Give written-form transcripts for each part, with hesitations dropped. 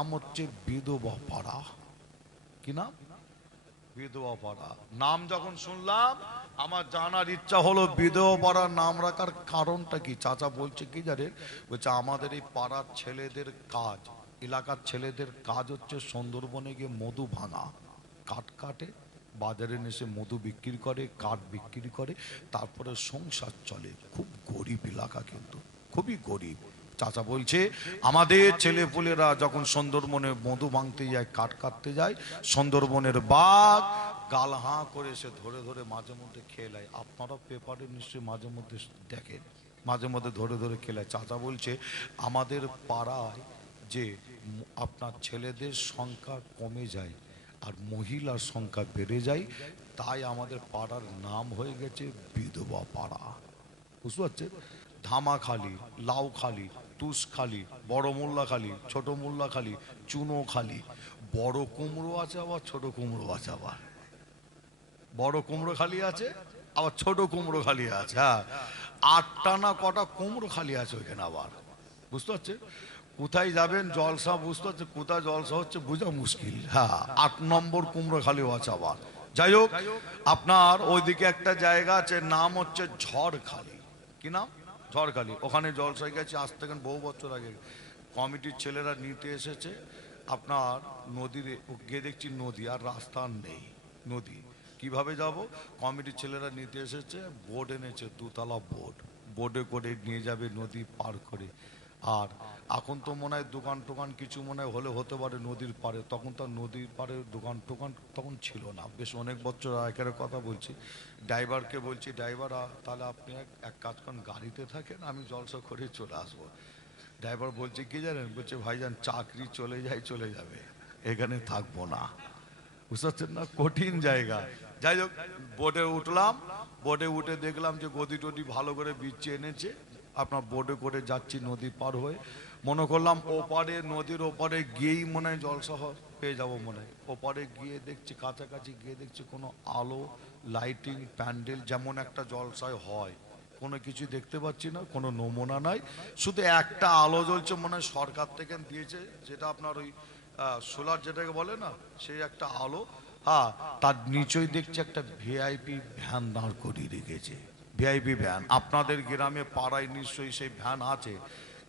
নাম হচ্ছে বিধবা পাড়া। কি নাম? বিধবা পাড়া। নাম যখন শুনলাম আমার জানার ইচ্ছা হলো বিধবা পাড়ার নাম রাখার কারণটা কি। চাচা বলছে কি জানেন, বলছে আমাদের এই পাড়ার ছেলেদের কাজ, এলাকার ছেলেদের কাজ হচ্ছে সুন্দরবনে গিয়ে মধু ভাঙা, কাঠ কাটে, বাজারে এসে মধু বিক্রি করে, কাঠ বিক্রি করে, তারপরে সংসার চলে। খুব গরিব এলাকা, কিন্তু খুবই গরিব। চাচা বলছে আমাদের ছেলেপুলেরা যখন সুন্দরবনে মধু ভাঙতে যায়, কাঠ কাটতে যায়, সুন্দরবনের বাঘ গাল হাঁ করে সে ধরে ধরে মাঝে মধ্যে খেলায়। আপনারা পেপারে নিশ্চয়ই মাঝে মধ্যে দেখেন, মাঝে মধ্যে ধরে ধরে খেলায়। চাচা বলছে আমাদের পাড়ায় যে আপনার ছেলেদের সংখ্যা কমে যায় আর মহিলার সংখ্যা বেড়ে যায়, তাই আমাদের পাড়ার নাম হয়ে গেছে বিধবা পাড়া। বুঝতে পারছেন? ধামাখালি, লাউখালি, তুষখালি, বড় মোল্লাখালি, ছোট মোল্লাখালি, চুনোখালি। বড় কুমড়ো আছে আবার ছোট কুমড়ো আছে, আবার বড় কুমড়ো খালি আছে আবার ছোট কুমড়ো খালি আছে। হ্যাঁ, আটটা না কটা কুমড়ো খালি আছে ওইখানে আবার। বুঝতে পারছে? কোথায় যাবেন জলসা, বুঝতে পারছে কোথায় জলসা হচ্ছে বোঝা মুশকিল। হ্যাঁ, 8 নম্বর কুমড়ো খালি আছে আবার। যাই হোক, আপনার ওইদিকে একটা জায়গা আছে, নাম হচ্ছে ঝড়খালি। কি নাম? ঝড়খালি। ওখানে জলসায় গেছে আজ থেকে বহু বছর আগে। কমিটির ছেলেরা নিতে এসেছে আপনার নদীর, গিয়ে দেখছি নদী আর রাস্তা নেই। নদী কিভাবে যাব? কমিটির ছেলেরা নিতে এসেছে, বোট এনেছে, 2তলা বোট, বোটে করে নিয়ে যাবে নদী পার করে। আর এখন তো মনে হয় দোকান টোকান কিছু মনে হয় হলে হতে পারে নদীর পাড়ে, তখন তো নদীর পাড়ে দোকান টোকান তখন ছিল না, বেশ অনেক বছর আগের কথা বলছি। ড্রাইভারকে বলছি, ড্রাইভার তাহলে আপনি এক কাজ করেন, গাড়িতে থাকেন, আমি জলসা করে চলে আসবো। ড্রাইভার বলছে কি জানেন, বলছে ভাইজান চাকরি চলে যায় চলে যাবে, এখানে থাকবো না। বুঝতে পারছেন না, কঠিন জায়গা। যাই হোক, বোটে উঠলাম, বোটে উঠে দেখলাম যে গদি টদি ভালো করে বিছিয়ে এনেছে। আপনার বোটে করে যাচ্ছি নদী পার হয়ে, মনে করলাম ওপারে নদীর ওপারে গিয়েই মনে হয় জলসহ পেয়ে যাবো মনে হয়। ওপারে গিয়ে দেখছি, কাছাকাছি গিয়ে দেখছি কোনো আলো, লাইটিং, প্যান্ডেল যেমন একটা জলসায় হয় কোনো কিছু দেখতে পাচ্ছি না, কোনো নমুনা নাই। শুধু একটা আলো জ্বলছে, মনে হয় সরকার থেকে দিয়েছে, যেটা আপনার ওই সোলার যেটাকে বলে না, সেই একটা আলো। হ্যাঁ, তার নিচেই দেখছি একটা ভিআইপি ভ্যান দাঁড় করিয়ে রেখেছে। ভিআইপি ভ্যান আপনাদের গ্রামে পাড়ায় নিশ্চয়ই সেই ভ্যান আছে।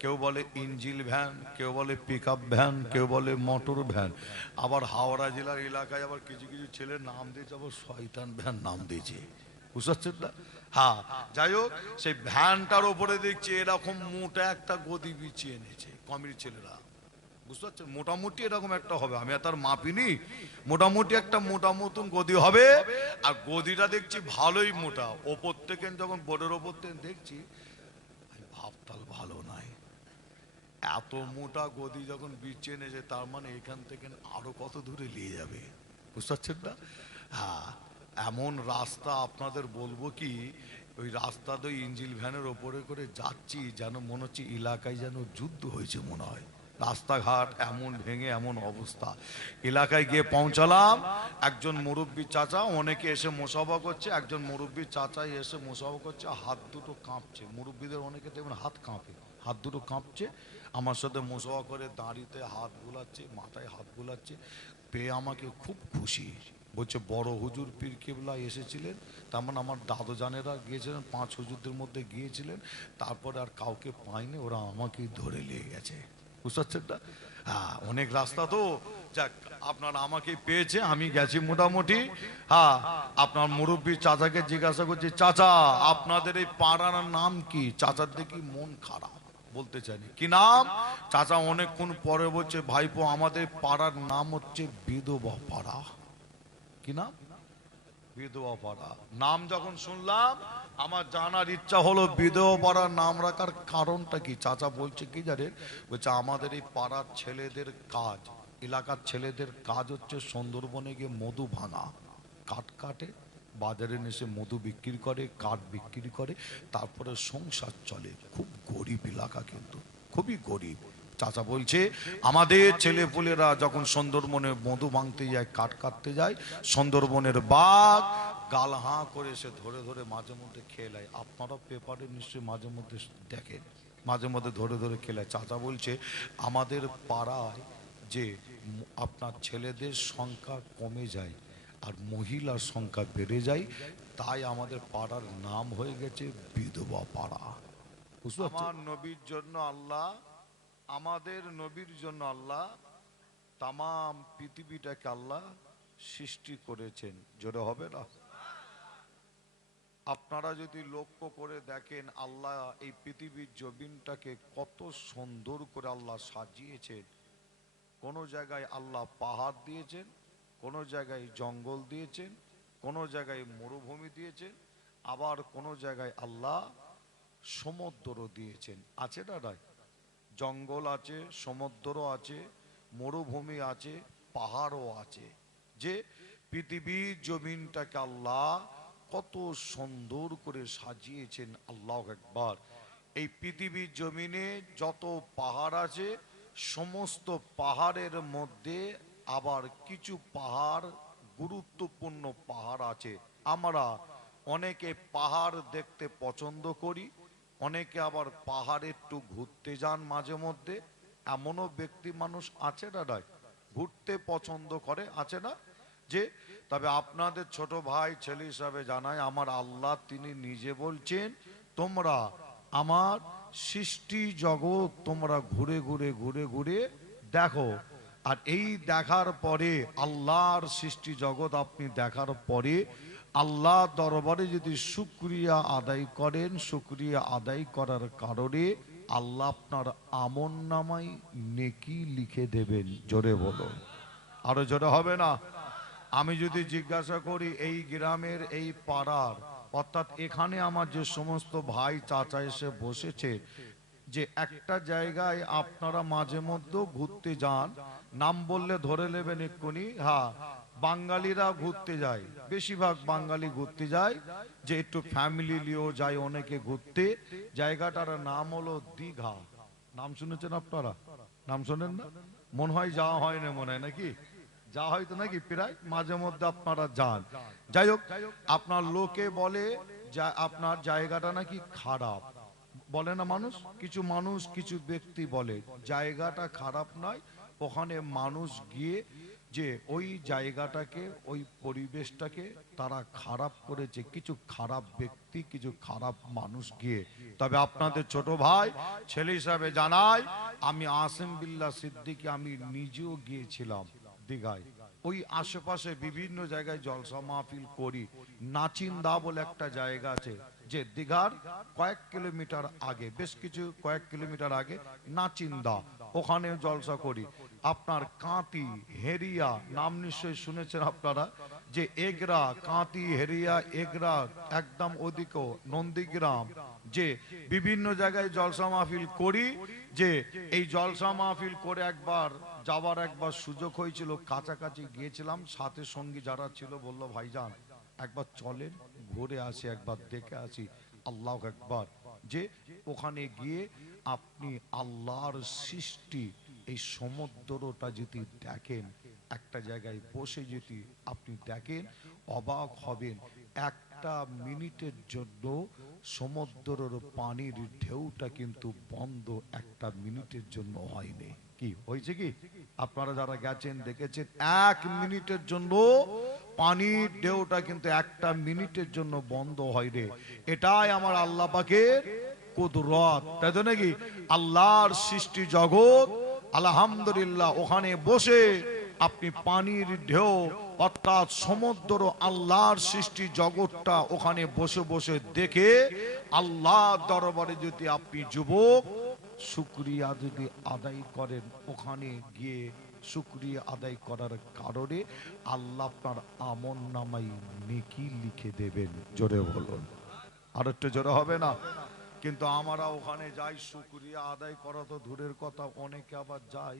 কেউ বলে ইঞ্জিল ভ্যান, কেউ বলে পিক আপ ভ্যান, কেউ বলে মোটর ভ্যান। আবার হাওড়া জেলার এলাকায় আবার কিছু কিছু ছেলের নাম দিয়েছে, আবার শয়তান ভ্যান নাম দিয়েছে। বুঝতে পারছেন না? হ্যাঁ, যাই হোক, সেই ভ্যানটার ওপরে দেখছি এরকম মোটা একটা গদি বিছিয়ে এনেছে কমিটির ছেলেরা। বুঝতে পারছেন? মোটামুটি এরকম একটা হবে, আমি আর তার মাপিনি, মোটামুটি একটা মোটা মতন গদি হবে। আর গদিটা দেখছি ভালোই মোটা। ওপর থেকে যখন বোর্ডের ওপর থেকে দেখছি, আমি ভাবতাল ভালো নাই, এত মোটা গদি যখন বিছিয়ে এনেছে, তার মানে এখান থেকে আরো কত দূরে নিয়ে যাবে। বুঝতে পারছেন না? হ্যাঁ, এমন রাস্তা আপনাদের বলবো কি, ওই রাস্তা তো ইঞ্জিল ভ্যানের ওপরে করে যাচ্ছি, যেন মনে হচ্ছে এলাকায় যেন যুদ্ধ হয়েছে মনে হয়। রাস্তাঘাট এমন ভেঙে এমন অবস্থা। এলাকায় গিয়ে পৌঁছালাম, একজন মুরব্বী চাচা, অনেকে এসে মোসাফা করছে, একজন মুরব্বী চাচাই এসে মোসাফা করছে, হাত দুটো কাঁপছে। মুরব্বীদের অনেকে দেখবেন হাত কাঁপে, হাত দুটো কাঁপছে। আমার সাথে মোসাফা করে দাঁড়িতে হাত বুলাচ্ছে, মাথায় হাত বুলাচ্ছে, পেয়ে আমাকে খুব খুশি। বলছে বড় হুজুর পীর কেবলা এসেছিলেন, তার মানে আমার দাদু জানেরা গিয়েছিলেন, 5 হুজুরদের মধ্যে গিয়েছিলেন, তারপরে আর কাউকে পাইনি, ওরা আমাকেই ধরে নিয়ে গেছে। বুঝতে পারছেন না? হ্যাঁ, অনেক রাস্তা তো, যাক আপনার আমাকেই পেয়েছে, আমি গেছি মোটামুটি। হ্যাঁ, আপনার মুরব্বী চাচাকে জিজ্ঞাসা করছি, চাচা আপনাদের এই পাড়ার নাম কি? চাচার দেখি মন খারাপ, বলতে চাইনি কি নাম। চাচা অনেকক্ষণ পরে বলছে, ভাইপো আমাদের পাড়ার নাম হচ্ছে বিধবা পাড়া। কি নাম? বিধবা পাড়া। নাম যখন শুনলাম আমার জানার ইচ্ছা হলো বিধবা পাড়ার নাম রাখার কারণটা কি। চাচা বলছে কি জানেন, বলছে আমাদের এই পাড়ার ছেলেদের কাজ, এলাকার ছেলেদের কাজ হচ্ছে সুন্দরবনে গিয়ে মধু ভাঙা, কাঠ কাটে, বাজারে এসে মধু বিক্রি করে, কাঠ বিক্রি করে, তারপরে সংসার চলে। খুব গরিব এলাকা, কিন্তু খুবই গরিব। চাচা বলছে আমাদের ছেলেপুলেরা যখন সুন্দরবনে মধু ভাঙতে যায়, কাঠ কাটতে যায়, সুন্দরবনের বাঘ গাল হাঁ করে সে ধরে ধরে মাঝে মধ্যে খেলায়। আপনারা পেপারে নিশ্চয়ই মাঝে মধ্যে দেখেন, মাঝে মধ্যে ধরে ধরে খেলায়। চাচা বলছে আমাদের পাড়ায় যে আপনার ছেলেদের সংখ্যা কমে যায় আর মহিলার সংখ্যা বেড়ে যায়, তাই আমাদের পাড়ার নাম হয়ে গেছে বিধবা পাড়া। বুঝতে পারছেন? আমার নবীর জন্য আল্লাহ, আমাদের নবীর জন্য আল্লাহ তামাম পৃথিবীটাকে আল্লাহ সৃষ্টি করেছেন। জোরে হবে না? আপনারা যদি লক্ষ্য করে দেখেন, আল্লাহ এই পৃথিবীর জমিনটাকে কত সুন্দর করে আল্লাহ সাজিয়েছেন। কোন জায়গায় আল্লাহ পাহাড় দিয়েছেন, কোন জায়গায় জঙ্গল দিয়েছেন, কোন জায়গায় মরুভূমি দিয়েছেন, আবার কোন জায়গায় আল্লাহ সমুদ্র দিয়েছেন। আছে না নাই? জঙ্গল আছে, সমুদ্র আছে, মরুভূমি আছে, পাহাড়ও আছে। যে পৃথিবীর জমিনটাকে আল্লাহ কত সুন্দর করে সাজিয়েছেন। আল্লাহু আকবার। এই পৃথিবীর জমিনে যত পাহাড় আছে, সমস্ত পাহাড়ের মধ্যে আবার কিছু পাহাড়, গুরুত্বপূর্ণ পাহাড় আছে। আমরা অনেকে পাহাড় দেখতে পছন্দ করি, অনেকে আবার পাহাড়ে একটু ঘুরতে যান মাঝে মধ্যে। এমনও ব্যক্তি মানুষ আছে না নাই, ঘুরতে পছন্দ করে, আছে না? যে তবে আপনাদের ছোট ভাই ছেলে হিসাবে জানায়, আমার আল্লাহ তিনি নিজে বলছেন, তোমরা আমার সৃষ্টি জগৎ তোমরা ঘুরে ঘুরে ঘুরে ঘুরে দেখো। আর এই দেখার পরে, আল্লাহর সৃষ্টি জগৎ আপনি দেখার পরে আল্লাহ দরবারে যদি শুকরিয়া আদায় করেন, শুকরিয়া আদায় করার কারণে আল্লাহ আপনার আমল নামায় নেকি লিখে দেবেন। জোরে বলো, আরো জোরে হবে না? আমি যদি জিজ্ঞাসা করি এই গ্রামের এই পাড়ার, অর্থাৎ এখানে আমার যে সমস্ত ভাই চাচা এসে বসেছে, যে একটা জায়গায় আপনারা মাঝে মধ্যে ঘুরতে যান, নাম বললে ধরে নেবেন এক্ষুনি। হ্যাঁ, বাঙালিরা ঘুরতে যায়, বেশিরভাগ বাঙালি ঘুরতে যায়, যে একটু ফ্যামিলি নিয়েও যায় অনেকে ঘুরতে। জায়গাটার নাম হলো দীঘা। নাম শুনেছেন আপনারা? নাম শোনেন না? মনে হয় যাওয়া হয় না, মনে হয় নাকি? যা হয়তো নাকি প্রায় মাঝে মধ্যে আপনারা যান। যাই হোক, আপনার লোকে বলে যা আপনার জায়গাটা নাকি খারাপ, বলে না মানুষ? কিছু মানুষ, কিছু ব্যক্তি বলে জায়গাটা খারাপ নয়, ওখানে মানুষ গিয়ে যে ওই জায়গাটাকে, ওই পরিবেশটাকে তারা খারাপ করেছে, কিছু খারাপ ব্যক্তি, কিছু খারাপ মানুষ গিয়ে। তবে আপনাদের ছোট ভাই ছেলে হিসাবে জানাই, আমি আসিম বিল্লাহ সিদ্দিকী, আমি নিজেও গিয়েছিলাম দীঘায়। ওই আশেপাশে বিভিন্ন জায়গায় জলসা মাহফিল করি। নাচিন্দা বলে একটা জায়গা আছে, যে দীঘার কয়েক কিলোমিটার আগে, বেশ কিছু কয়েক কিলোমিটার আগে নাচিন্দা, ওখানে জলসা করি। আপনার কাঁতি, হেরিয়া নাম নিশ্চয়ই শুনেছেন আপনারা, যে এগরা, কাঁতি, হেরিয়া, এগরা, একদম ওদিকেও নন্দীগ্রাম, যে বিভিন্ন জায়গায় জলসা মাহফিল করি। যে এই জলসা মাহফিল করে একবার যাবার একবার সুযোগ হয়েছিল, কাছাকাছি গিয়েছিলাম, সাথে সঙ্গী যারা ছিল বলল, ভাইজান একবার চলেন, ঘুরে আসি, একবার দেখে আসি। আল্লাহু আকবার। যে ওখানে গিয়ে আপনি আল্লাহর সৃষ্টি এই সমুদ্রটা যদি দেখেন, একটা জায়গায় বসে যদি আপনি দেখেন, অবাক হবেন। একটা মিনিটের জন্য সমুদ্রের পানির ঢেউটা কিন্তু বন্ধ একটা মিনিটের জন্য হয়নি। কি হয়েছে কি? আপনারা যারা গেছেন দেখেছেন, এক মিনিটের জন্য পানির ঢেউটা কিন্তু একটা মিনিটের জন্য বন্ধ হয় রে। এটাই আমার আল্লাহ পাকের কুদরত, তাই তো নাকি? আল্লাহর সৃষ্টি জগৎ, আলহামদুলিল্লাহ, ওখানে বসে আপনি পানির ঢেউ, অর্থাৎ সমুদ্র, আল্লাহর সৃষ্টি জগৎটা ওখানে বসে বসে দেখে আল্লাহ দরবারে যদি আপনি যুবক শুকরিয়া যদি আদায় করেন, ওখানে গিয়ে শুকরিয়া আদায় করার কারণে আল্লাহ আপনার আমল নামাই নেকি লিখে দেবেন। জোরে বলুন, আর একটু জোরে হবে না? কিন্তু আমরা ওখানে যাই, শুকরিয়া আদায় করা তো দূরের কথা, অনেকে আবার যায়,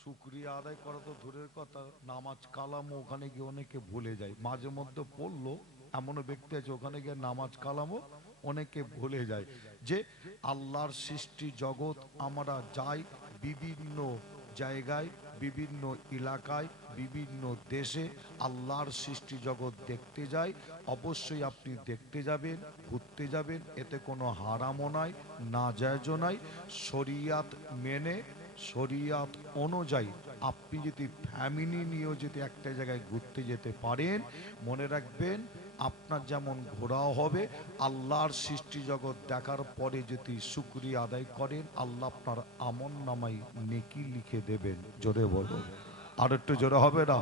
শুকরিয়া আদায় করা তো দূরের কথা, নামাজ কালামও ওখানে গিয়ে অনেকে ভুলে যায়। মাঝে মধ্যে পড়লো, এমনও ব্যক্তি আছে ওখানে গিয়ে নামাজ কালামও অনেকে ভুলে যায়। যে আল্লাহর সৃষ্টি জগৎ আমরা যাই বিভিন্ন জায়গায়, বিভিন্ন এলাকায়, বিভিন্ন দেশে আল্লাহর সৃষ্টি জগৎ দেখতে যাই। অবশ্যই আপনি দেখতে যাবেন, ঘুরতে যাবেন, এতে কোনো হারামও নাই, নাজায়েজও নাই। শরিয়াত মেনে শরিয়াত অনুযায়ী আপনি যদি ফ্যামিলি নিয়েও যদি একটা জায়গায় ঘুরতে যেতে পারেন, মনে রাখবেন আপনার যেমন ঘোরাও হবে, আল্লাহর সৃষ্টি জগৎ দেখার পরে যদি শুকরিয়া আদায় করেন, আল্লাহ আপনার আমল নামায় নেকি লিখে দেবেন। জোরে বলো, আর একটু জোরে হবে না?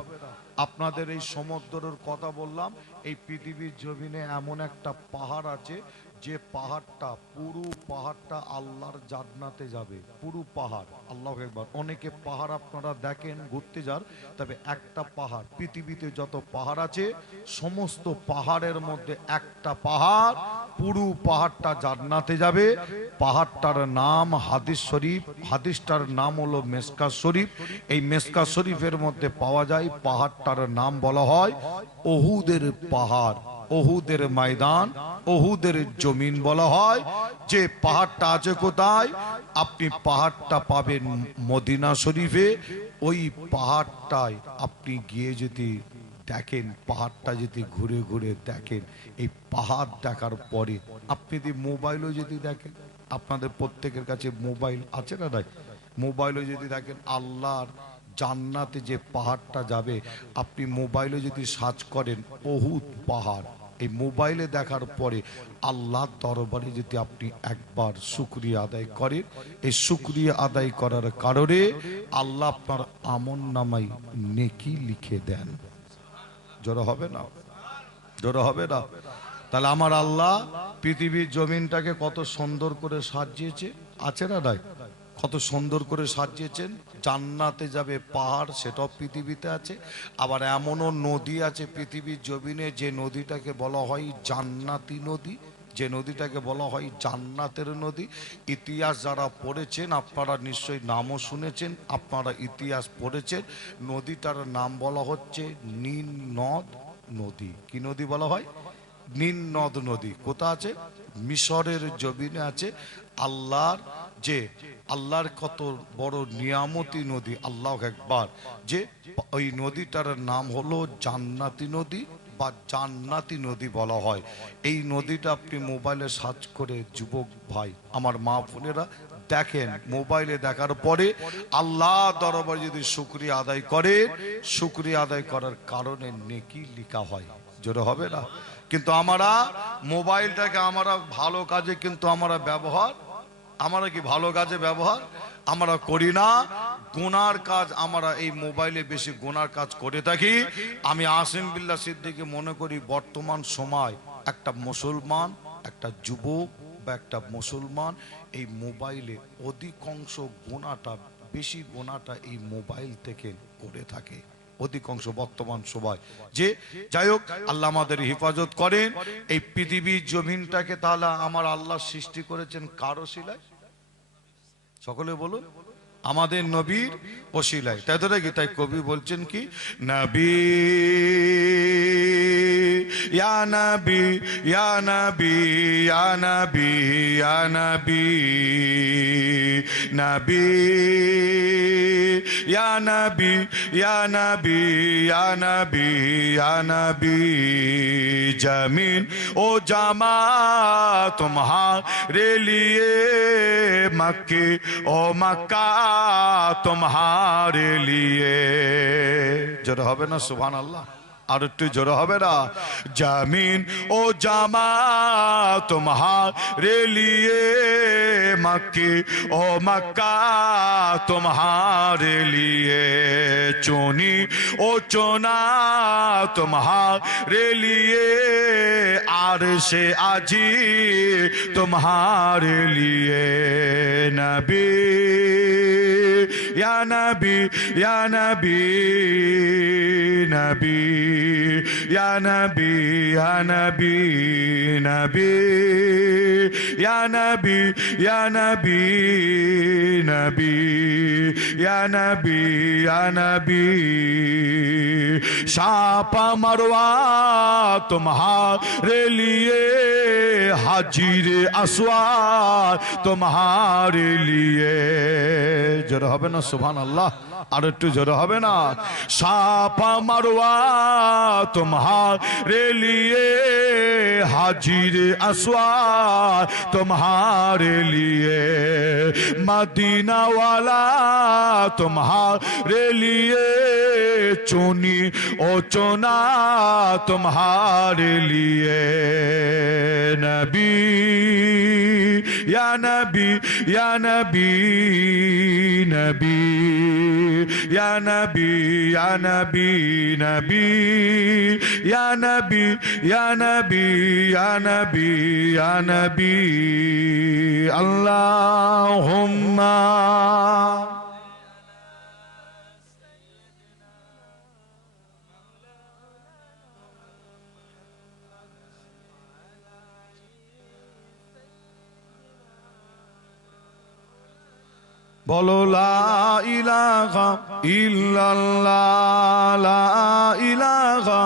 আপনাদের এই সমুদ্রের কথা বললাম, এই পৃথিবীর জমিনে এমন একটা পাহাড় আছে, যে পাহাড়টা পুরো পাহাড়টা আল্লাহর জান্নাতে যাবে, পুরো পাহাড়। আল্লাহু আকবার। অনেকে পাহাড় আপনারা দেখেন ঘুরতে যান, তবে একটা পাহাড়, পৃথিবীতে যত পাহাড় আছে সমস্ত পাহাড়ের মধ্যে একটা পাহাড়, পুরো পাহাড়টা জান্নাতে যাবে। পাহাড়টার নাম হাদিস শরীফ, হাদিসটার নাম হলো মেসকা শরীফ। এই মেসকা শরীফের মধ্যে পাওয়া যায়, পাহাড়টার নাম বলা হয় ওহুদের পাহাড়, ওহুদের ময়দান, ওহুদের জমিন বলা হয়। যে পাহাড়টা আছে কোথায়? আপনি পাহাড়টা পাবেন মদিনা শরীফে। ওই পাহাড়টায় আপনি গিয়ে যদি দেখেন, পাহাড়টা যদি ঘুরে ঘুরে দেখেন, এই পাহাড় দেখার পরে আপনি যদি মোবাইলও যদি দেখেন, আপনাদের প্রত্যেকের কাছে মোবাইল আছে না নাই? মোবাইলও যদি দেখেন, আল্লাহর জান্নাতে যে পাহাড়টা যাবে, আপনি মোবাইলে যদি সার্চ করেন ওহুদ পাহাড়, এই মোবাইলে দেখার পরে আল্লাহর দরবারে যদি আপনি একবার শুকরিয়া আদায় করেন, এই শুকরিয়া আদায় করার কারণে আল্লাহ আপনার আমল নামায় নেকি লিখে দেন। জোরে হবে না? জোরে হবে না? তাহলে আমার আল্লাহ পৃথিবীর জমিনটাকে কত সুন্দর করে সাজিয়েছে, আছে না নাই? কত সুন্দর করে সাজিয়েছেন। জান্নাতে যাবে পাহাড়, সেটাও পৃথিবীতে আছে। আবার এমনও নদী আছে পৃথিবীর জমিনে, যে নদীটাকে বলা হয় জান্নাতি নদী, যে নদীটাকে বলা হয় জান্নাতের নদী। ইতিহাস যারা পড়েছেন আপনারা নিশ্চয়ই নামও শুনেছেন, আপনারা ইতিহাস পড়েছেন। নদীটার নাম বলা হচ্ছে নীল নদ নদী। কি নদী বলা হয়? নীল নদ নদী। কোথা আছে? মিশরের জমিনে আছে। আল্লাহর যে আল্লাহর কত বড় নিয়ামতি নদী, আল্লাহু আকবার। যে ওই নদীটার নাম হলো জান্নাতি নদী বা জান্নাতি নদী বলা হয়। এই নদীটা আপনি মোবাইলে সার্চ করে, যুবক ভাই আমার মা বোনেরা দেখেন, মোবাইলে দেখার পরে আল্লাহ দরবারে যদি শুকরিয়া আদায় করে, শুকরিয়া আদায় করার কারণে নেকি লিখা হয়। জোরে হবে না? কিন্তু আমরা মোবাইলটাকে আমরা ভালো কাজে কিন্তু আমরা ব্যবহার, আমরা কি ভালো কাজে ব্যবহার আমরা করি না। গুনার কাজ আমরা এই মোবাইলে বেশি গুনার কাজ করে থাকি। আমি আসিম বিল্লাহ সিদ্দিকী মনে করি বর্তমান সময় একটা মুসলমান, একটা যুবক বা একটা মুসলমান এই মোবাইলে অধিকাংশ গুনাহটা, বেশি গুনাহটা এই মোবাইল থেকে করে থাকে অধিকাংশ বর্তমান সময়। যে যাই হোক, আল্লাহ আমাদের হেফাজত করেন। এই পৃথিবীর জমিনটাকে তাহলে আমার আল্লাহ সৃষ্টি করেছেন কার ওসিলায়? সকলে বলুন, আমাদের নবীর ওসিলায়। তাই তো নাকি? তাই কবি বলছেন কি, নবী ইয়া নবী ইয়া নবী ইয়া নবী ইয়া নবী, নবী ইয়া নবী ইয়া নবী ইয়া নবী ইয়া নবী, জমিন ও জামা तुम्हारे लिए, मक्के ओ मक्का तुम्हारे लिए। জোরে হবে না সুবহান আল্লাহ? আর একটু জোরে হবে না? जमीन ओ जामा तुम्हारे लिए, मक्के ओ मक्का तुम्हारे लिए, चुनी ओ चुना तुम्हारे लिए, आरशे आजी तुम्हारे लिए, नबी या नबी या नबी नबी या नबी या नबी नबी या नबी या नबी नबी या नबी या नबी, शापा मरवा तुम्हारे लिए, हाजिर असवार तुम्हारे लिए। जरा হবে না সুবহানাল্লাহ। আর একটু জোরে হবে না? সাফা মারওয়া तुम्हारे लिए, हाजिर अस्वाद तुम्हारे लिए, मदीना वाला तुम्हारे लिए, चुनी ओ चुना तुम्हारे लिए। नबी या नबी या नबी नबी या नबी या नबी नबी या नबी या नबी या नबी या नबी अल्लाहुम्मा। बोलो ला इलाहा इल्लल्लाह, ला इलाहा,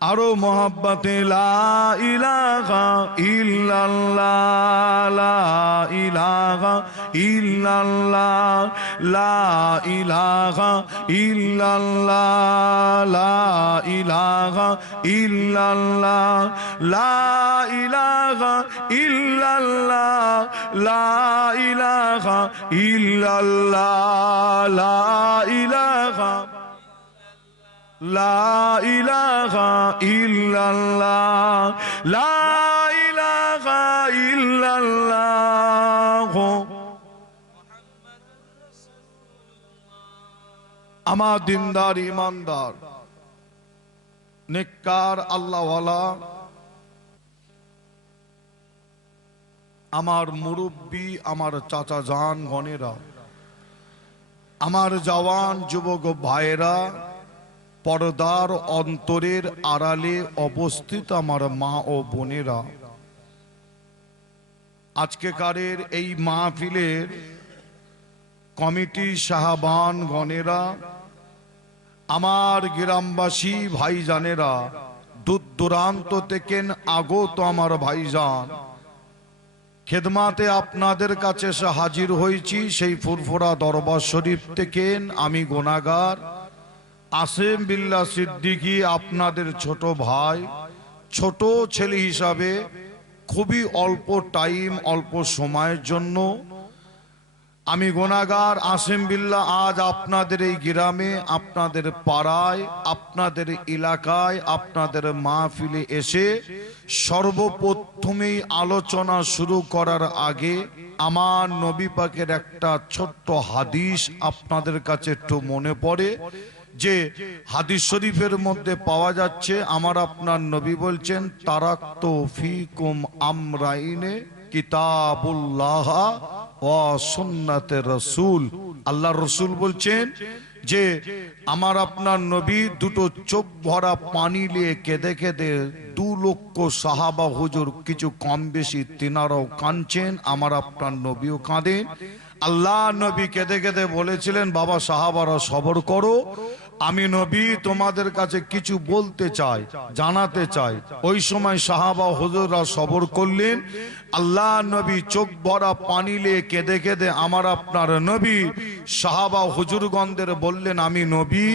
आरो मोहब्बते ला इलाहा इल्लल्लाह, ला इलाहा इल्लल्लाह, ला इलाहा इल्लल्लाह, ला इलाहा इल्लल्लाह, ला इलाहा इल्लल्लाह, ला इलाहा इल्लल्लाह, ला इलाहा ला इलाहा इल्लल्लाह, ला इलाहा इल्लल्लाह। আমার দিনদার ইমানদার নেককার আল্লাহওয়ালা আমার মুরব্বী, আমার চাচা জান গণেরা, আমার জওয়ান যুবক ভাইয়েরা, পর্দার অন্তরের আড়ালে অবস্থিত আমার মা ও বোনেরা, আজকেকারের এই মাহফিলের কমিটি সাহাবান গণেরা, আমার গ্রামবাসী ভাইজানেরা, দূর দূরান্ত থেকে আগত আমার ভাইজান, খেদমাতে আপনাদের কাছে এসে হাজির হয়েছি সেই ফুরফুরা দরবার শরীফ থেকে। আমি গুনাহগার আসেম বিল্লাহ সিদ্দিকী, আপনাদের ছোট ভাই, ছোট ছেলে হিসাবে খুবই অল্প টাইম, অল্প সময়ের জন্য আমি গুনাহগার আসেম বিল্লাহ আজ আপনাদের এই গ্রামে, আপনাদের পাড়ায়, আপনাদের এলাকায়, আপনাদের মাহফিলে এসে সর্বপ্রথমেই আলোচনা শুরু করার আগে আমার নবী পাকের একটা ছোট্ট হাদিস আপনাদের কাছে একটু মনে পড়ে, যে হাদিস শরীফের মধ্যে পাওয়া যাচ্ছে আমার আপনার নবী বলছেন, তারাকতু ফিকুম আমরাইনে কিতাবুল্লাহ ওয়া সুন্নাতে রাসূল। আল্লাহ রসুল বলছেন যে আমার আপনার নবী দুটো চোখ ভরা পানি নিয়ে কেঁদে কেঁদে 2 লক্ষ সাহাবা হুজুর, কিছু কম বেশি তিনারাও কাঁদছেন, আমার আপনার নবীও কাঁদেন। আল্লাহ নবী কেঁদে কেঁদে বলেছিলেন, বাবা সাহাবারা সবর করো, আমি নবী তোমাদের কাছে কিছু বলতে চাই, জানাতে চাই। ওই সময় সাহাবা হুজুররা সবর করলেন। আল্লাহ নবী চোখ ভরা পানি নিয়ে কেঁদে কেঁদে আমার আপনার নবী সাহাবা হুজুরগণদের বললেন, আমি নবী,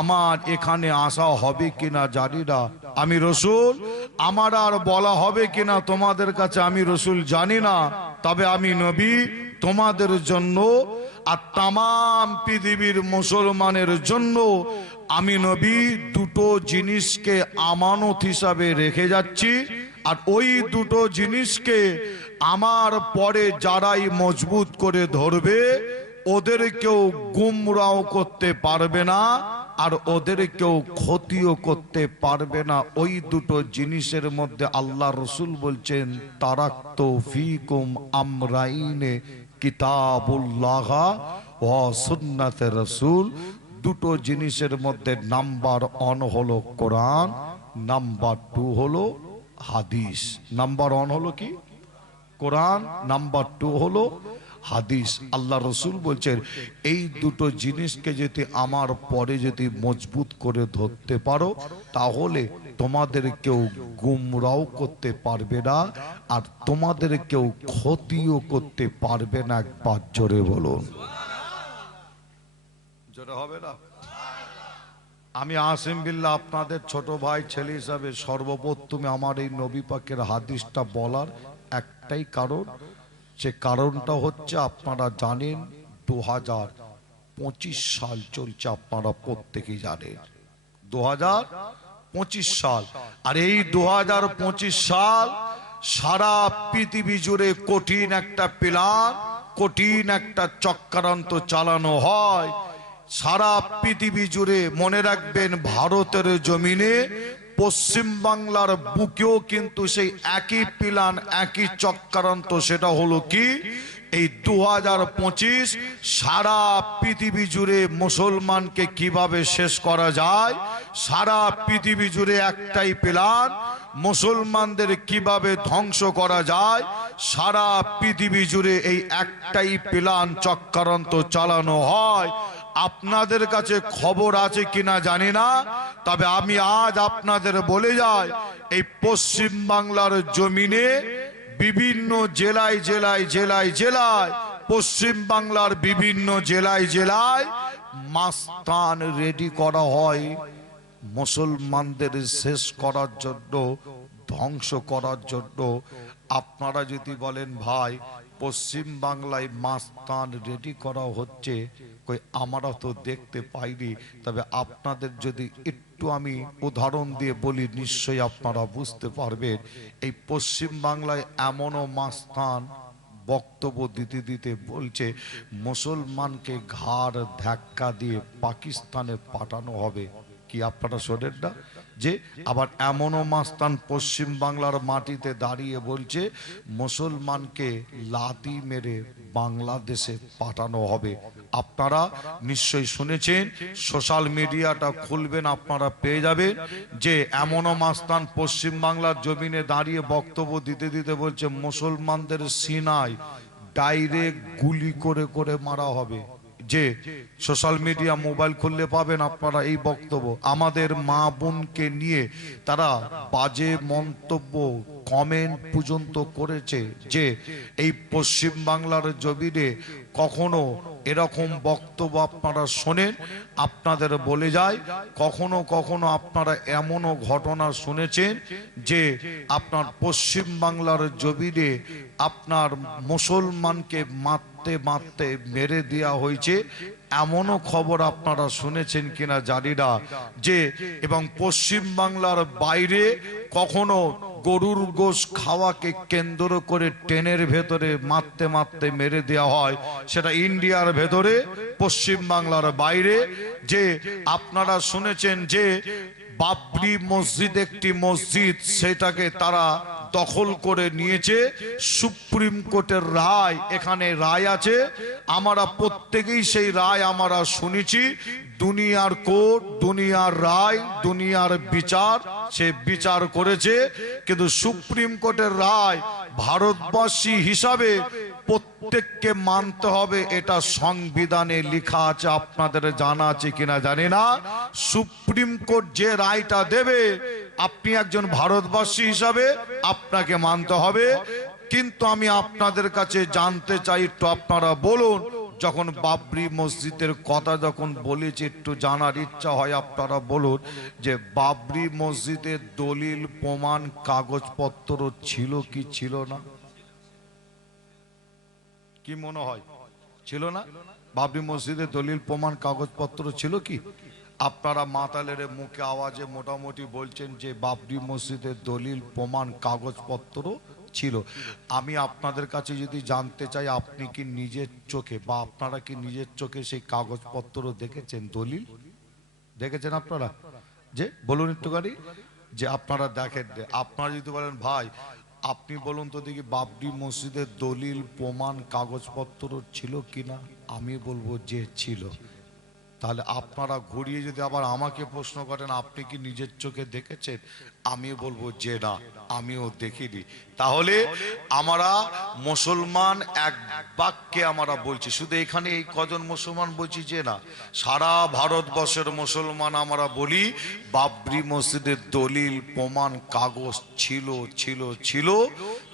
আমার এখানে আসা হবে কিনা জানি না, আমি রসুল, আমার আর বলা হবে কিনা তোমাদের কাছে আমি রসুল জানি না, তবে আমি নবী তোমাদের জন্য আর তাম পৃথিবীর মুসলমানের জন্য আমি নবী দুটো জিনিসকে আমানত হিসাবে রেখে যাচ্ছি। আর ওই দুটো জিনিসকে আমার পরে যারাই মজবুত করে ধরবে ওদের কেউ গুমরাও করতে পারবে না, আর ওদের কেউ ক্ষতিও করতে পারবে না। ওই দুটো জিনিসের মধ্যে আল্লাহ রসুল বলছেন, তারাকতু ফিকুম আমরাইনে কিতাবুল্লাহ ওয়া সুন্নাতে রাসূল। দুটো জিনিসের মধ্যে নাম্বার 1 হলো কোরআন, নাম্বার 2 হলো হাদিস। নাম্বার 1 হলো কি? কোরআন, নাম্বার 2 হলো হাদিস। আল্লাহ রসুল বলছেন, এই দুটো জিনিসকে যদি আমার পরে যদি মজবুত করে ধরতে পারো তাহলে তোমাদের কেউ গুমরাও করতে পারবে না, আর তোমাদের কেউ ক্ষতিও করতে পারবে না। একবার জোরে বলুন। জোরে হবে না? আমি আসিম বিল্লাহ আপনাদের ছোট ভাই ছেলে হিসাবে সর্বপ্রথমে আমার এই নবী পাকের হাদিসটা বলার একটাই কারণ, সে কারণটা হচ্ছে আপনারা জানেন 2025 সাল চলছে, আপনারা প্রত্যেকেই জানেন 2025 সাল। আর এই 2025 সাল সারা পৃথিবী জুড়ে কঠিন একটা প্ল্যান, কঠিন একটা চক্রান্ত চালানো হয় সারা পৃথিবী জুড়ে। মনে রাখবেন, ভারতের জমিনে পশ্চিম বাংলার বুকেও কিন্তু সেই একই প্ল্যান, একই চক্রান্ত। সেটা হলো কি, এই 2025 সারা পৃথিবী জুড়ে মুসলমানকে কিভাবে শেষ করা যায়, সারা পৃথিবী জুড়ে একটাই প্ল্যান, মুসলমানদের কিভাবে ধ্বংস করা যায়, সারা পৃথিবী জুড়ে এই একটাই প্ল্যান চক্রান্ত চালানো হয়। আপনাদের কাছে খবর আছে কিনা জানি না, তবে আমি আজ আপনাদের বলে যাই, এই পশ্চিম বাংলার জমিনে বিভিন্ন জেলায় জেলায় জেলায় জেলায়, পশ্চিম বাংলার বিভিন্ন জেলায় জেলায় মাস্তান রেডি করা হয় মুসলমানদের শেষ করার জন্য, ধ্বংস করার জন্য। আপনারা যদি বলেন ভাই পশ্চিম বাংলায় মাস্তান রেডি করা হচ্ছে, কই আমরা তো দেখতে পাইনি, তবে আপনাদের যদি একটু আমি উদাহরণ দিয়ে বলি নিশ্চয়ই আপনারা বুঝতে পারবেন। এই পশ্চিম বাংলায় এমনও মাস্তান বক্তব্য দিতে দিতে বলছে মুসলমানকে ঘাড় ধাক্কা দিয়ে পাকিস্তানে পাঠানো হবে। কি আপনারা শোনেন না? যে আবার এমনও মাস্তান পশ্চিম বাংলার মাটিতে দাঁড়িয়ে বলছে মুসলমানকে লাথি মেরে বাংলাদেশে পাঠানো হবে। আপনারা নিশ্চয়ই শুনেছেন, সোশ্যাল মিডিয়াটা খুলবেন আপনারা পেয়ে যাবেন যে এমনও মাস্তান পশ্চিম বাংলার জমিনে দাঁড়িয়ে বক্তব্য দিতে দিতে বলছে মুসলমানদের সিনায় ডাইরেক্ট গুলি করে করে মারা হবে। যে সোশ্যাল মিডিয়া মোবাইল খুললে পাবেন আপনারা এই বক্তব্য। আমাদের মা বোনকে নিয়ে তারা বাজে মন্তব্য, কমেন্ট পর্যন্ত করেছে যে এই পশ্চিম বাংলার জমিনে কখনো এরকম বক্তব্য আপনারা শোনেন। আপনাদের বলে যায়, কখনো কখনো আপনারা এমনও ঘটনা শুনেছেন যে আপনার পশ্চিম বাংলার জমিনে আপনার মুসলমানকে মারতে মারতে মেরে দেওয়া হয়েছে, এমনও খবর আপনারা শুনেছেন কিনা জানি না। যে এবং পশ্চিম বাংলার বাইরে কখনো গরুর গোশ খাওয়াকে কেন্দ্র করে ট্রেনের ভেতরে মারতে মারতে মেরে দেওয়া হয়, সেটা ইন্ডিয়ার ভেতরে, পশ্চিম বাংলার বাইরে। যে আপনারা শুনেছেন যে বাবরি মসজিদ একটি মসজিদ, সেটাকে তারা দখল করে নিয়েছে। সুপ্রিম কোর্টের রায়, এখানে রায় আছে, আমরা প্রত্যেকেই সেই রায় আমরা শুনেছি। দুনিয়ার কোর্ট, দুনিয়ার রায়, দুনিয়ার বিচার, সে বিচার করেছে। কিন্তু সুপ্রিম কোর্টের রায় ভারতবাসী হিসাবে প্রত্যেককে মানতে হবে, এটা সংবিধানে লেখা আছে। আপনাদের জানা আছে কিনা জানি না। সুপ্রিম কোর্ট যে রায়টা দেবে, আপনি একজন ভারতবাসী হিসাবে আপনাকে মানতে হবে। কিন্তু আমি আপনাদের কাছে জানতে চাই, একটু আপনারা বলুন, যখন বাবরি মসজিদের কথা যখন বলেছে, একটু জানার ইচ্ছা হয়, আপনারা বলুন যে বাবরি মসজিদের দলিল প্রমাণ কাগজপত্র ছিল কি ছিল না? কি মনে হয়, ছিল না? বাবরি মসজিদের দলিল প্রমাণ কাগজপত্র ছিল কি? আপনারা মাতালের মুখে আওয়াজে মোটামুটি বলছেন যে বাবরি মসজিদের দলিল প্রমাণ কাগজপত্র ছিল। আমি আপনাদের কাছে যদি জানতে চাই, আপনি কি নিজের চোখে বা আপনারা কি নিজের চোখে সেই কাগজপত্র দেখেছেন? দলিল দেখেছেন আপনারা? যে বলুন একটুখানি, যে আপনারা দেখেন। আপনারা যদি বলেন ভাই আপনি বলুন তো দেখি বাবরি মসজিদের দলিল প্রমাণ কাগজপত্র ছিল কিনা, আমি বলবো যে ছিল। তাহলে আপনারা ঘুরিয়ে যদি আবার আমাকে প্রশ্ন করেন আপনি কি নিজের চোখে দেখেছেন, আমিও বলবো যে না, আমিও দেখিনি। তাহলে আমরা মুসলমান এক বাক্যে আমরা বলছি, শুধু এখানে এই কজন মুসলমান বলছি যে না, সারা ভারতবর্ষের মুসলমান আমরা বলি বাবরি মসজিদের দলিল প্রমাণ কাগজ ছিল ছিল ছিল,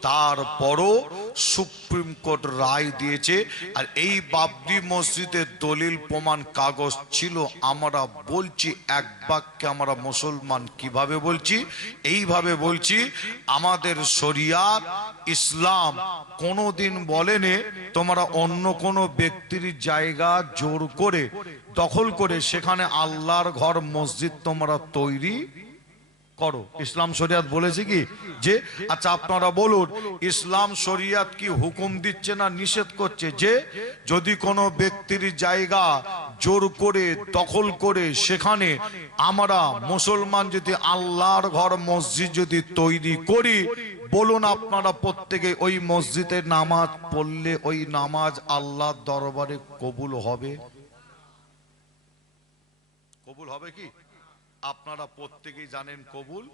তারপরও সুপ্রিম কোর্ট রায় দিয়েছে। আর এই বাবরি মসজিদের দলিল প্রমাণ কাগজ ছিল, আমরা বলছি এক বাক্যে আমরা মুসলমান কিভাবে বলছি, এইভাবে বলছি, আমাদের শরিয়াত ইসলাম কোনোদিন বলেনি তোমরা অন্য কোনো ব্যক্তির জায়গা জোর করে দখল করে সেখানে আল্লাহর ঘর মসজিদ তোমরা তৈরি করো। ইসলাম শরিয়াত বলেছে কি যে, আচ্ছা আপনারা বলুন, ইসলাম শরিয়াত কি হুকুম দিচ্ছে না নিষেধ করছে যে যদি কোনো ব্যক্তির জায়গা জোর করে দখল করে সেখানে আমরা মুসলমান যদি আল্লাহর ঘর মসজিদ যদি তৈরি করি, বলুন আপনারা প্রত্যেকে ওই মসজিদে নামাজ পড়লে ওই নামাজ আল্লাহর দরবারে কবুল হবে? কবুল হবে কি? আপনারা প্রত্যেকেই জানেন কবুল